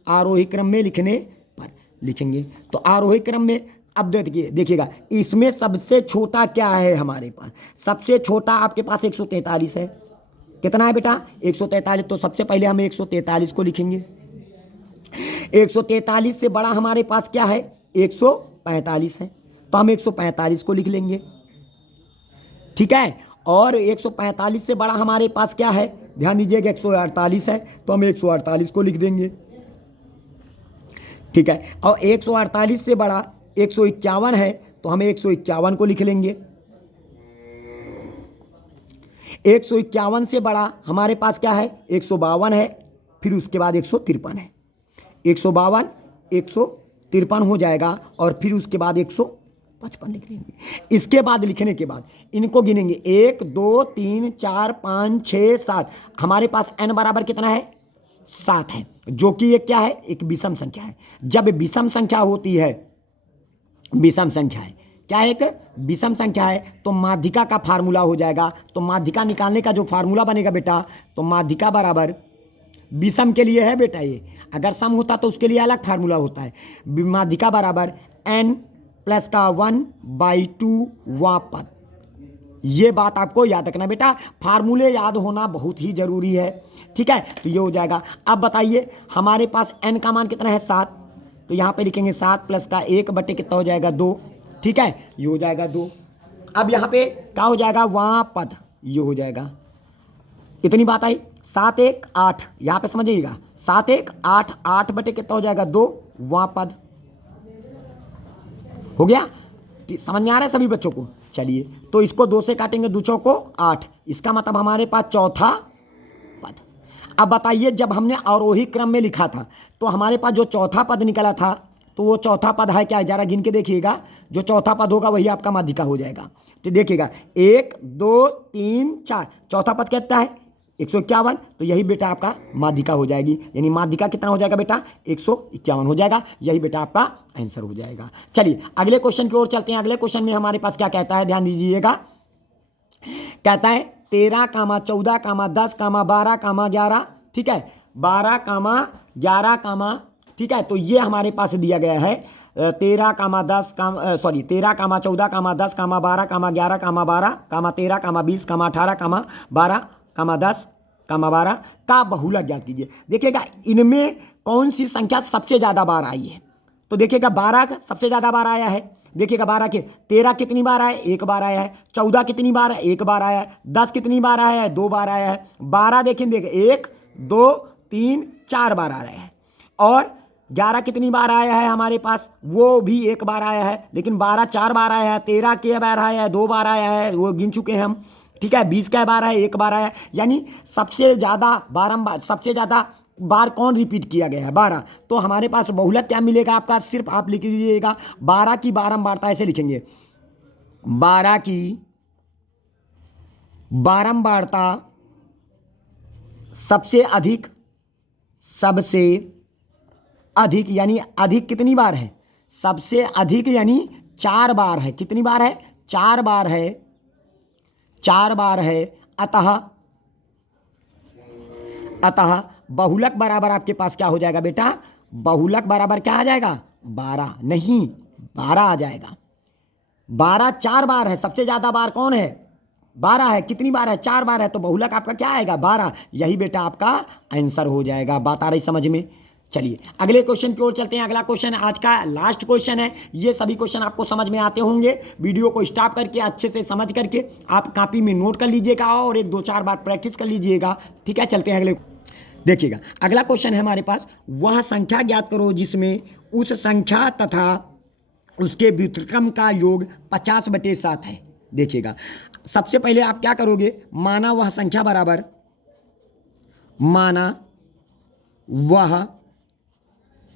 आरोही क्रम में लिखने पर लिखेंगे। तो आरोही क्रम में अब देखिए, देखिएगा इसमें सबसे छोटा क्या है हमारे पास, सबसे छोटा आपके पास 143 है। कितना है बेटा? 143। तो सबसे पहले हम 143 को लिखेंगे। 143 से बड़ा हमारे पास क्या है? 145 है, तो हम 145 को लिख लेंगे। ठीक है, और 145 से बड़ा हमारे पास क्या है? ध्यान दीजिएगा 148 है, तो हम 148 को लिख देंगे। ठीक है, और 148 से बड़ा 151 है, तो हम 151 को लिख लेंगे। 151 से बड़ा हमारे पास क्या है? 152 है, फिर उसके बाद 153 है। 152 153 हो जाएगा, और फिर उसके बाद 155 लिख लेंगे। इसके बाद लिखने के बाद इनको गिनेंगे, 1 2 3 4 5 6 7। हमारे पास n बराबर कितना है? 7 है, जो कि एक क्या है? एक विषम संख्या है। जब विषम संख्या होती है, विषम संख्या है क्या है? एक विषम संख्या है, तो माध्यिका का फार्मूला हो जाएगा। तो माध्यिका निकालने का जो फार्मूला बनेगा बेटा, तो माध्यिका बराबर विषम के लिए है बेटा ये, अगर सम होता तो उसके लिए अलग फार्मूला होता है। माध्यिका बराबर n प्लस का 1/2 वां पद। ये बात आपको याद रखना बेटा, फार्मूले याद होना बहुत ही जरूरी है। ठीक है, तो ये हो जाएगा। अब बताइए हमारे पास n का मान कितना है? 7, तो यहाँ पे लिखेंगे 7 प्लस का 1 बटे कितना हो जाएगा? 2। ठीक है, ये हो जाएगा 2। अब यहाँ पे क्या हो जाएगा? वां पद, ये हो जाएगा। इतनी बात आई। 7 1 8, यहाँ पे समझिएगा 7 1 8, 8 बटे कितना हो जाएगा? 2 वां पद। हो गया? समझ में आ रहा है सभी बच्चों को? चलिए, तो इसको 2 से काटेंगे, 2 चौको 8, इसका मतलब हमारे पास चौथा पद। अब बताइए जब हमने अवरोही क्रम में लिखा था, तो हमारे पास जो चौथा पद निकला था, तो वो चौथा पद है क्या? जरा गिन के देखिएगा, जो चौथा पद होगा वही आपका माध्यिका हो जाएगा। तो देखिएगा 1 2 3 4, चौथा पद कितना है? 151, तो यही बेटा आपका माध्यिका हो जाएगी। यानी माध्यिका कितना हो जाएगा बेटा? 151 हो जाएगा। यही बेटा आपका आंसर हो जाएगा। चलिए अगले क्वेश्चन की ओर चलते हैं। अगले क्वेश्चन में हमारे पास क्या कहता है, ध्यान दीजिएगा। कहता है 13, 14, 10, 12, 11। ठीक है, 12, 11, ठीक है, तो ये हमारे पास दिया गया है 13, 10, 13, 14, 10, 12, 11, 12, 13, 20, 18, 12, 10, 12 का बहुलक ज्ञात कीजिए। देखिएगा इनमें कौन सी संख्या सबसे ज़्यादा बार आई है? तो देखिएगा 12 सबसे ज़्यादा बार आया है। देखिएगा 12 के 13 कितनी बार आया है? 1 बार आया है। 14 कितनी बार है? 1 बार आया है। 10 कितनी बार आया है? 2 बार आया है। 12 देखिए 1 2 3 4 बार आ रहा है। और 11 कितनी बार आया है हमारे पास? वो भी 1 बार आया है। लेकिन 12 4 बार आया है। 13 के बार आया है? 2 बार आया है, वो गिन चुके हैं हम। ठीक है, 20 का बार है? 1 बार आया है। यानी सबसे ज़्यादा बारंबार, सबसे ज़्यादा बार कौन रिपीट किया गया है? 12। तो हमारे पास बहुलक क्या मिलेगा आपका? सिर्फ आप लिख लीजिएगा 12 की बारंबारता, ऐसे लिखेंगे 12 की बारंबारता सबसे अधिक, सबसे अधिक यानी अधिक कितनी बार है? सबसे अधिक यानी 4 बार है। कितनी बार है? 4 बार है, 4 बार है। अतः बहुलक बराबर आपके पास क्या हो जाएगा बेटा? बहुलक बराबर क्या आ जाएगा? 12 नहीं, 12 आ जाएगा। 12 4 बार है, सबसे ज़्यादा बार कौन है? 12 है। कितनी बार है? 4 बार है, तो बहुलक आपका क्या आएगा? 12। यही बेटा आपका आंसर हो जाएगा। बात आ रही समझ में? चलिए अगले क्वेश्चन की ओर चलते हैं। अगला क्वेश्चन आज का लास्ट क्वेश्चन है। ये सभी क्वेश्चन आपको समझ में आते होंगे। वीडियो को स्टॉप करके अच्छे से समझ करके आप कॉपी में नोट कर लीजिएगा और 1 2 4 बार प्रैक्टिस कर लीजिएगा। ठीक है, चलते हैं अगले। देखिएगा अगला क्वेश्चन है हमारे पास, वह संख्या ज्ञात करो जिसमें उस संख्या तथा उसके व्युत्क्रम का योग 50/7 है। देखिएगा सबसे पहले आप क्या करोगे? माना वह संख्या बराबर, माना वह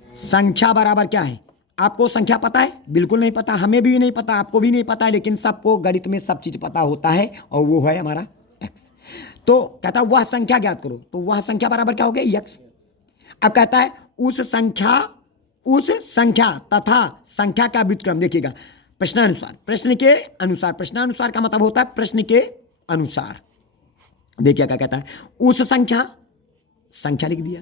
संख्या बराबर क्या है? आपको संख्या पता है? बिल्कुल नहीं पता, हमें भी नहीं पता, आपको भी नहीं पता है, लेकिन सबको गणित में सब चीज़ पता होता है, और वो है हमारा x। तो कहता है वह संख्या ज्ञात करो, तो वह संख्या बराबर क्या हो गया? x। अब कहता है उस संख्या तथा संख्या का व्युत्क्रम। देखिएगा प्रश्नानुसार, प्रश्न के अनुसार, प्रश्नानुसार का मतलब होता है प्रश्न के अनुसार। देखिए क्या कहता है? उस संख्या, संख्या लिख दिया,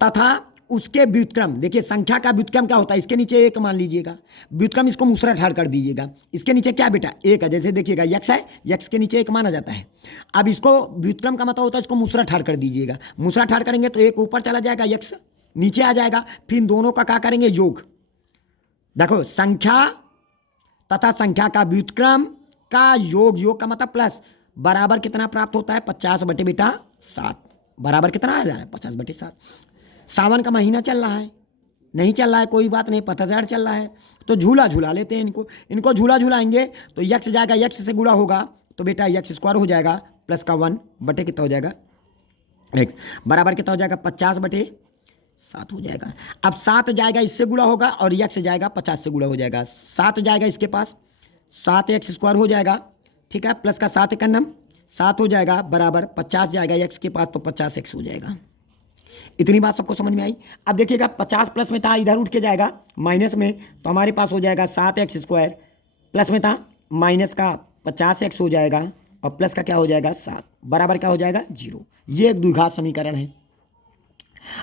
तथा उसके व्युत्क्रम, देखिए संख्या का व्युत्क्रम क्या होता है, इसके नीचे एक मान लीजिएगा, व्युत्क्रम इसको मूसरा ठाड़ कर दीजिएगा, इसके नीचे क्या बेटा एक है, जैसे देखिएगा यक्स है, यक्स के नीचे एक माना जाता है। अब इसको व्युत्क्रम का मतलब होता है इसको मूसरा ठाड़ कर दीजिएगा, मूसरा ठाड़ करेंगे तो एक ऊपर चला जाएगा, यक्स नीचे आ जाएगा, फिर दोनों का क्या करेंगे योग। देखो संख्या तथा संख्या का व्युत्क्रम का योग, योग का मतलब प्लस, बराबर कितना प्राप्त होता है 50 बटे बेटा 7, बराबर कितना आ जा रहा है 50/7। सावन का महीना चल रहा है, नहीं चल रहा है कोई बात नहीं, पतझड़ चल रहा है, तो झूला झूला लेते हैं इनको झूला झूलाएंगे तो यक्स जाएगा, यक्स से गुणा होगा तो बेटा यक्स स्क्वायर हो जाएगा, प्लस का 1 बटे कितना हो जाएगा एक्स, बराबर कितना हो जाएगा 50/7 हो जाएगा। अब 7 जाएगा इससे गुणा होगा और यक्स जाएगा 50 से गुणा हो जाएगा, 7 जाएगा इसके पास 7x स्क्वायर हो जाएगा, ठीक है, प्लस का 7 का नम 7 हो जाएगा, बराबर 50 जाएगा एक्स के पास तो 50x हो जाएगा। इतनी बात सबको समझ में आई। अब देखिएगा 50 प्लस में था, इधर उठ के जाएगा माइनस में, तो हमारे पास हो जाएगा 7x स्क्वायर, प्लस में था माइनस का 50x हो जाएगा और प्लस का क्या हो जाएगा 7, बराबर क्या हो जाएगा 0। ये एक द्विघात समीकरण है।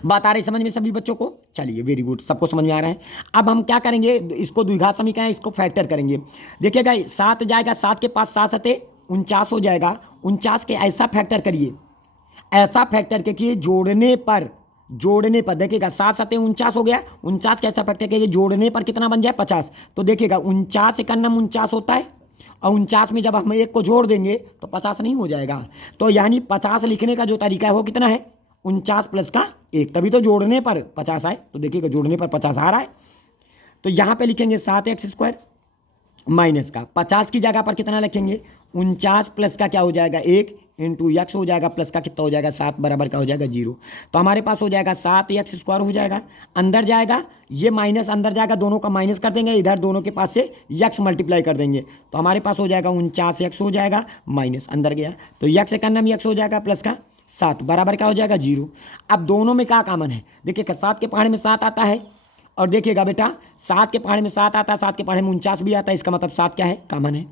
बात आ रही समझ में सभी बच्चों को? चलिए वेरी गुड, सबको समझ में आ रहा है। अब हम क्या करेंगे, इसको द्विघात समीकरण, इसको फैक्टर करेंगे। देखिएगा 7 जाएगा, 7 के पास 7 सते 49 हो जाएगा, 49 के ऐसा फैक्टर करिए, ऐसा फैक्टर के जोड़ने पर देखिएगा 7 सते 49 हो गया, 49 के ऐसा फैक्टर के जोड़ने पर कितना बन जाए 50। तो देखिएगा 49 का नम 49 होता है और 49 में जब हम एक को जोड़ देंगे तो 50 नहीं हो जाएगा, तो यानी 50 लिखने का जो तरीका है वो कितना है 49 प्लस का 1, तभी तो जोड़ने पर 50 आए। तो देखिएगा जोड़ने पर 50 आ रहा है, तो यहाँ पे लिखेंगे 7x स्क्वायर माइनस का 50 की जगह पर कितना लिखेंगे 49 प्लस का क्या हो जाएगा 1 इंटू यक्स हो जाएगा, प्लस का कितना हो जाएगा 7, बराबर का हो जाएगा 0। तो हमारे पास हो जाएगा 7x स्क्वायर हो जाएगा, अंदर जाएगा ये माइनस अंदर जाएगा, दोनों का माइनस कर देंगे, इधर दोनों के पास से यक्स मल्टीप्लाई कर देंगे, तो हमारे पास हो जाएगा 49x हो जाएगा, माइनस अंदर गया तो यक्स का नाम यक्स हो जाएगा, प्लस का 7, बराबर क्या हो जाएगा 0। अब दोनों में क्या कॉमन है, देखिएगा 7 के पहाड़े में 7 आता है और देखिएगा बेटा 7 के पहाड़े में 7 आता है, 7 के पहाड़े में 49 भी आता है, इसका मतलब 7 क्या है कॉमन है,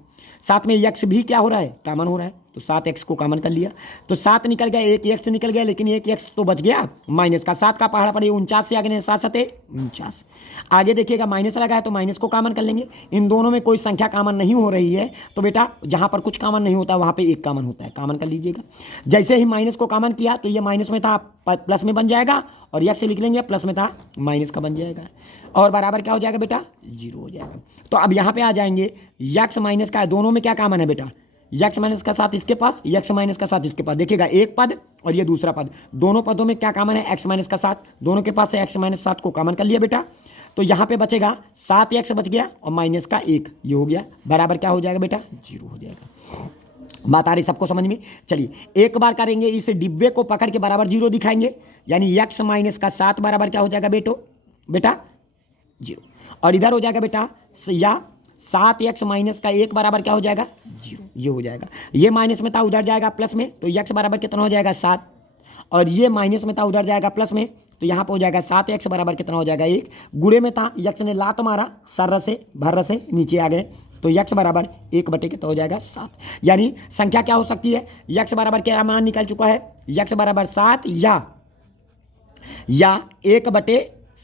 7 में यक्स भी क्या हो रहा है कॉमन हो रहा है, तो 7x को कॉमन कर लिया, तो 7 निकल गया, एक यक्स निकल गया, लेकिन एक यक्स तो बच गया माइनस का, 7 का पहाड़ा पड़े 49 से आगे 7 सते 49, आगे देखिएगा माइनस लगा है तो माइनस को कॉमन कर लेंगे। इन दोनों में कोई संख्या कॉमन नहीं हो रही है तो बेटा जहाँ पर कुछ कॉमन नहीं होता वहाँ पे एक कॉमन होता है, कॉमन कर लीजिएगा। जैसे ही माइनस को कॉमन किया तो ये माइनस में था प्लस में बन जाएगा और यक्स लिख लेंगे, प्लस में था माइनस का बन जाएगा और बराबर क्या हो जाएगा बेटा 0 हो जाएगा। तो अब यहाँ पे आ जाएंगे यक्स माइनस का, दोनों में क्या कॉमन है बेटा यक्स माइनस का 7 इसके पास, यक्स माइनस का 7 इसके पास, देखिएगा एक पद और ये दूसरा पद, दोनों पदों में क्या कॉमन है एक्स माइनस का 7, दोनों के पास से एक्स माइनस 7 को कॉमन कर लिया बेटा, तो यहाँ पे बचेगा 7x बच गया और माइनस का 1 ये हो गया, बराबर क्या हो जाएगा बेटा 0 हो जाएगा। बात आ रही सबको समझ में? चलिए एक बार करेंगे, इस डिब्बे को पकड़ के बराबर 0 दिखाएंगे, यानी x माइनस का 7 बराबर क्या हो जाएगा बेटा 0, और इधर हो जाएगा बेटा या 7x माइनस का 1 बराबर क्या हो जाएगा 0, ये हो जाएगा, ये माइनस में था उधर जाएगा प्लस में, तो x बराबर कितना हो जाएगा 7, और ये माइनस में था उधर जाएगा प्लस में, तो यहाँ पे हो जाएगा 7x बराबर कितना हो जाएगा 1, गुणे में था यक्स ने लात मारा सर से भर से नीचे आ गए, तो यक्स बराबर 1 बटे कितना हो जाएगा 7, यानी संख्या क्या हो सकती है यक्स बराबर क्या मान निकल चुका है, यक्स बराबर 7 या 1 बटे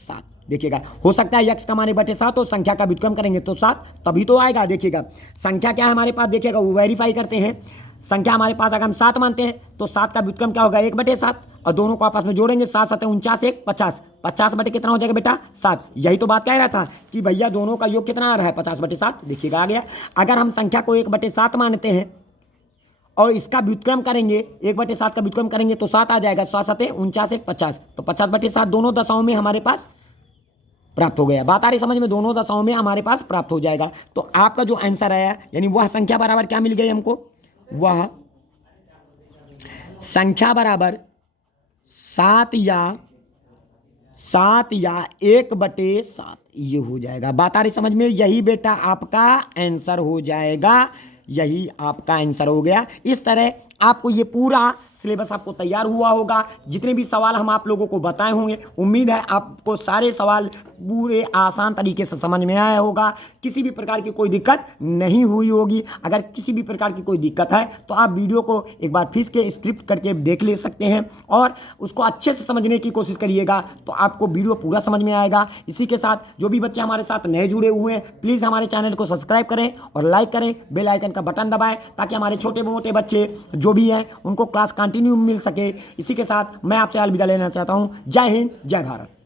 7। देखिएगा हो सकता है यक्स का मान 1 बटे 7 हो, संख्या का व्युत्क्रम करेंगे तो 7 तभी तो आएगा। देखिएगा संख्या क्या है हमारे पास, देखिएगा वो वेरीफाई करते हैं, संख्या हमारे पास अगर हम 7 मानते हैं तो 7 का व्युत्क्रम क्या होगा 1 बटे 7, और दोनों को आपस में जोड़ेंगे 7 7 49 1 50, 50 बटे कितना हो जाएगा बेटा 7। यही तो बात कह रहा था कि भैया दोनों का योग कितना आ रहा है 50 बटे 7, देखिएगा आ गया। अगर हम संख्या को 1 बटे 7 मानते हैं और इसका व्युत्क्रम करेंगे 1 बटे 7 का व्युत्क्रम करेंगे तो 7 आ जाएगा, 7 7 49 1 50, तो 50 बटे 7 दोनों दशाओं में हमारे पास प्राप्त हो गया। बात आ रही समझ में, दोनों दशाओं में हमारे पास प्राप्त हो जाएगा। तो आपका जो आंसर आया यानी वह संख्या बराबर क्या मिल गई हमको, वह संख्या बराबर 7 या 1 बटे 7 ये हो जाएगा। बात आ रही समझ में, यही बेटा आपका आंसर हो जाएगा, यही आपका आंसर हो गया। इस तरह आपको ये पूरा सिलेबस आपको तैयार हुआ होगा। जितने भी सवाल हम आप लोगों को बताए होंगे, उम्मीद है आपको सारे सवाल पूरे आसान तरीके से समझ में आया होगा, किसी भी प्रकार की कोई दिक्कत नहीं हुई होगी। अगर किसी भी प्रकार की कोई दिक्कत है तो आप वीडियो को एक बार फिर से स्क्रिप्ट करके देख ले सकते हैं और उसको अच्छे से समझने की कोशिश करिएगा, तो आपको वीडियो पूरा समझ में आएगा। इसी के साथ जो भी बच्चे हमारे साथ नए जुड़े हुए हैं, प्लीज़ हमारे चैनल को सब्सक्राइब करें और लाइक करें, बेल आइकन का बटन दबाएं, ताकि हमारे छोटे मोटे बच्चे जो भी हैं उनको क्लास कंटिन्यू मिल सके। इसी के साथ मैं आपसे अलविदा लेना चाहता हूँ। जय हिंद, जय भारत।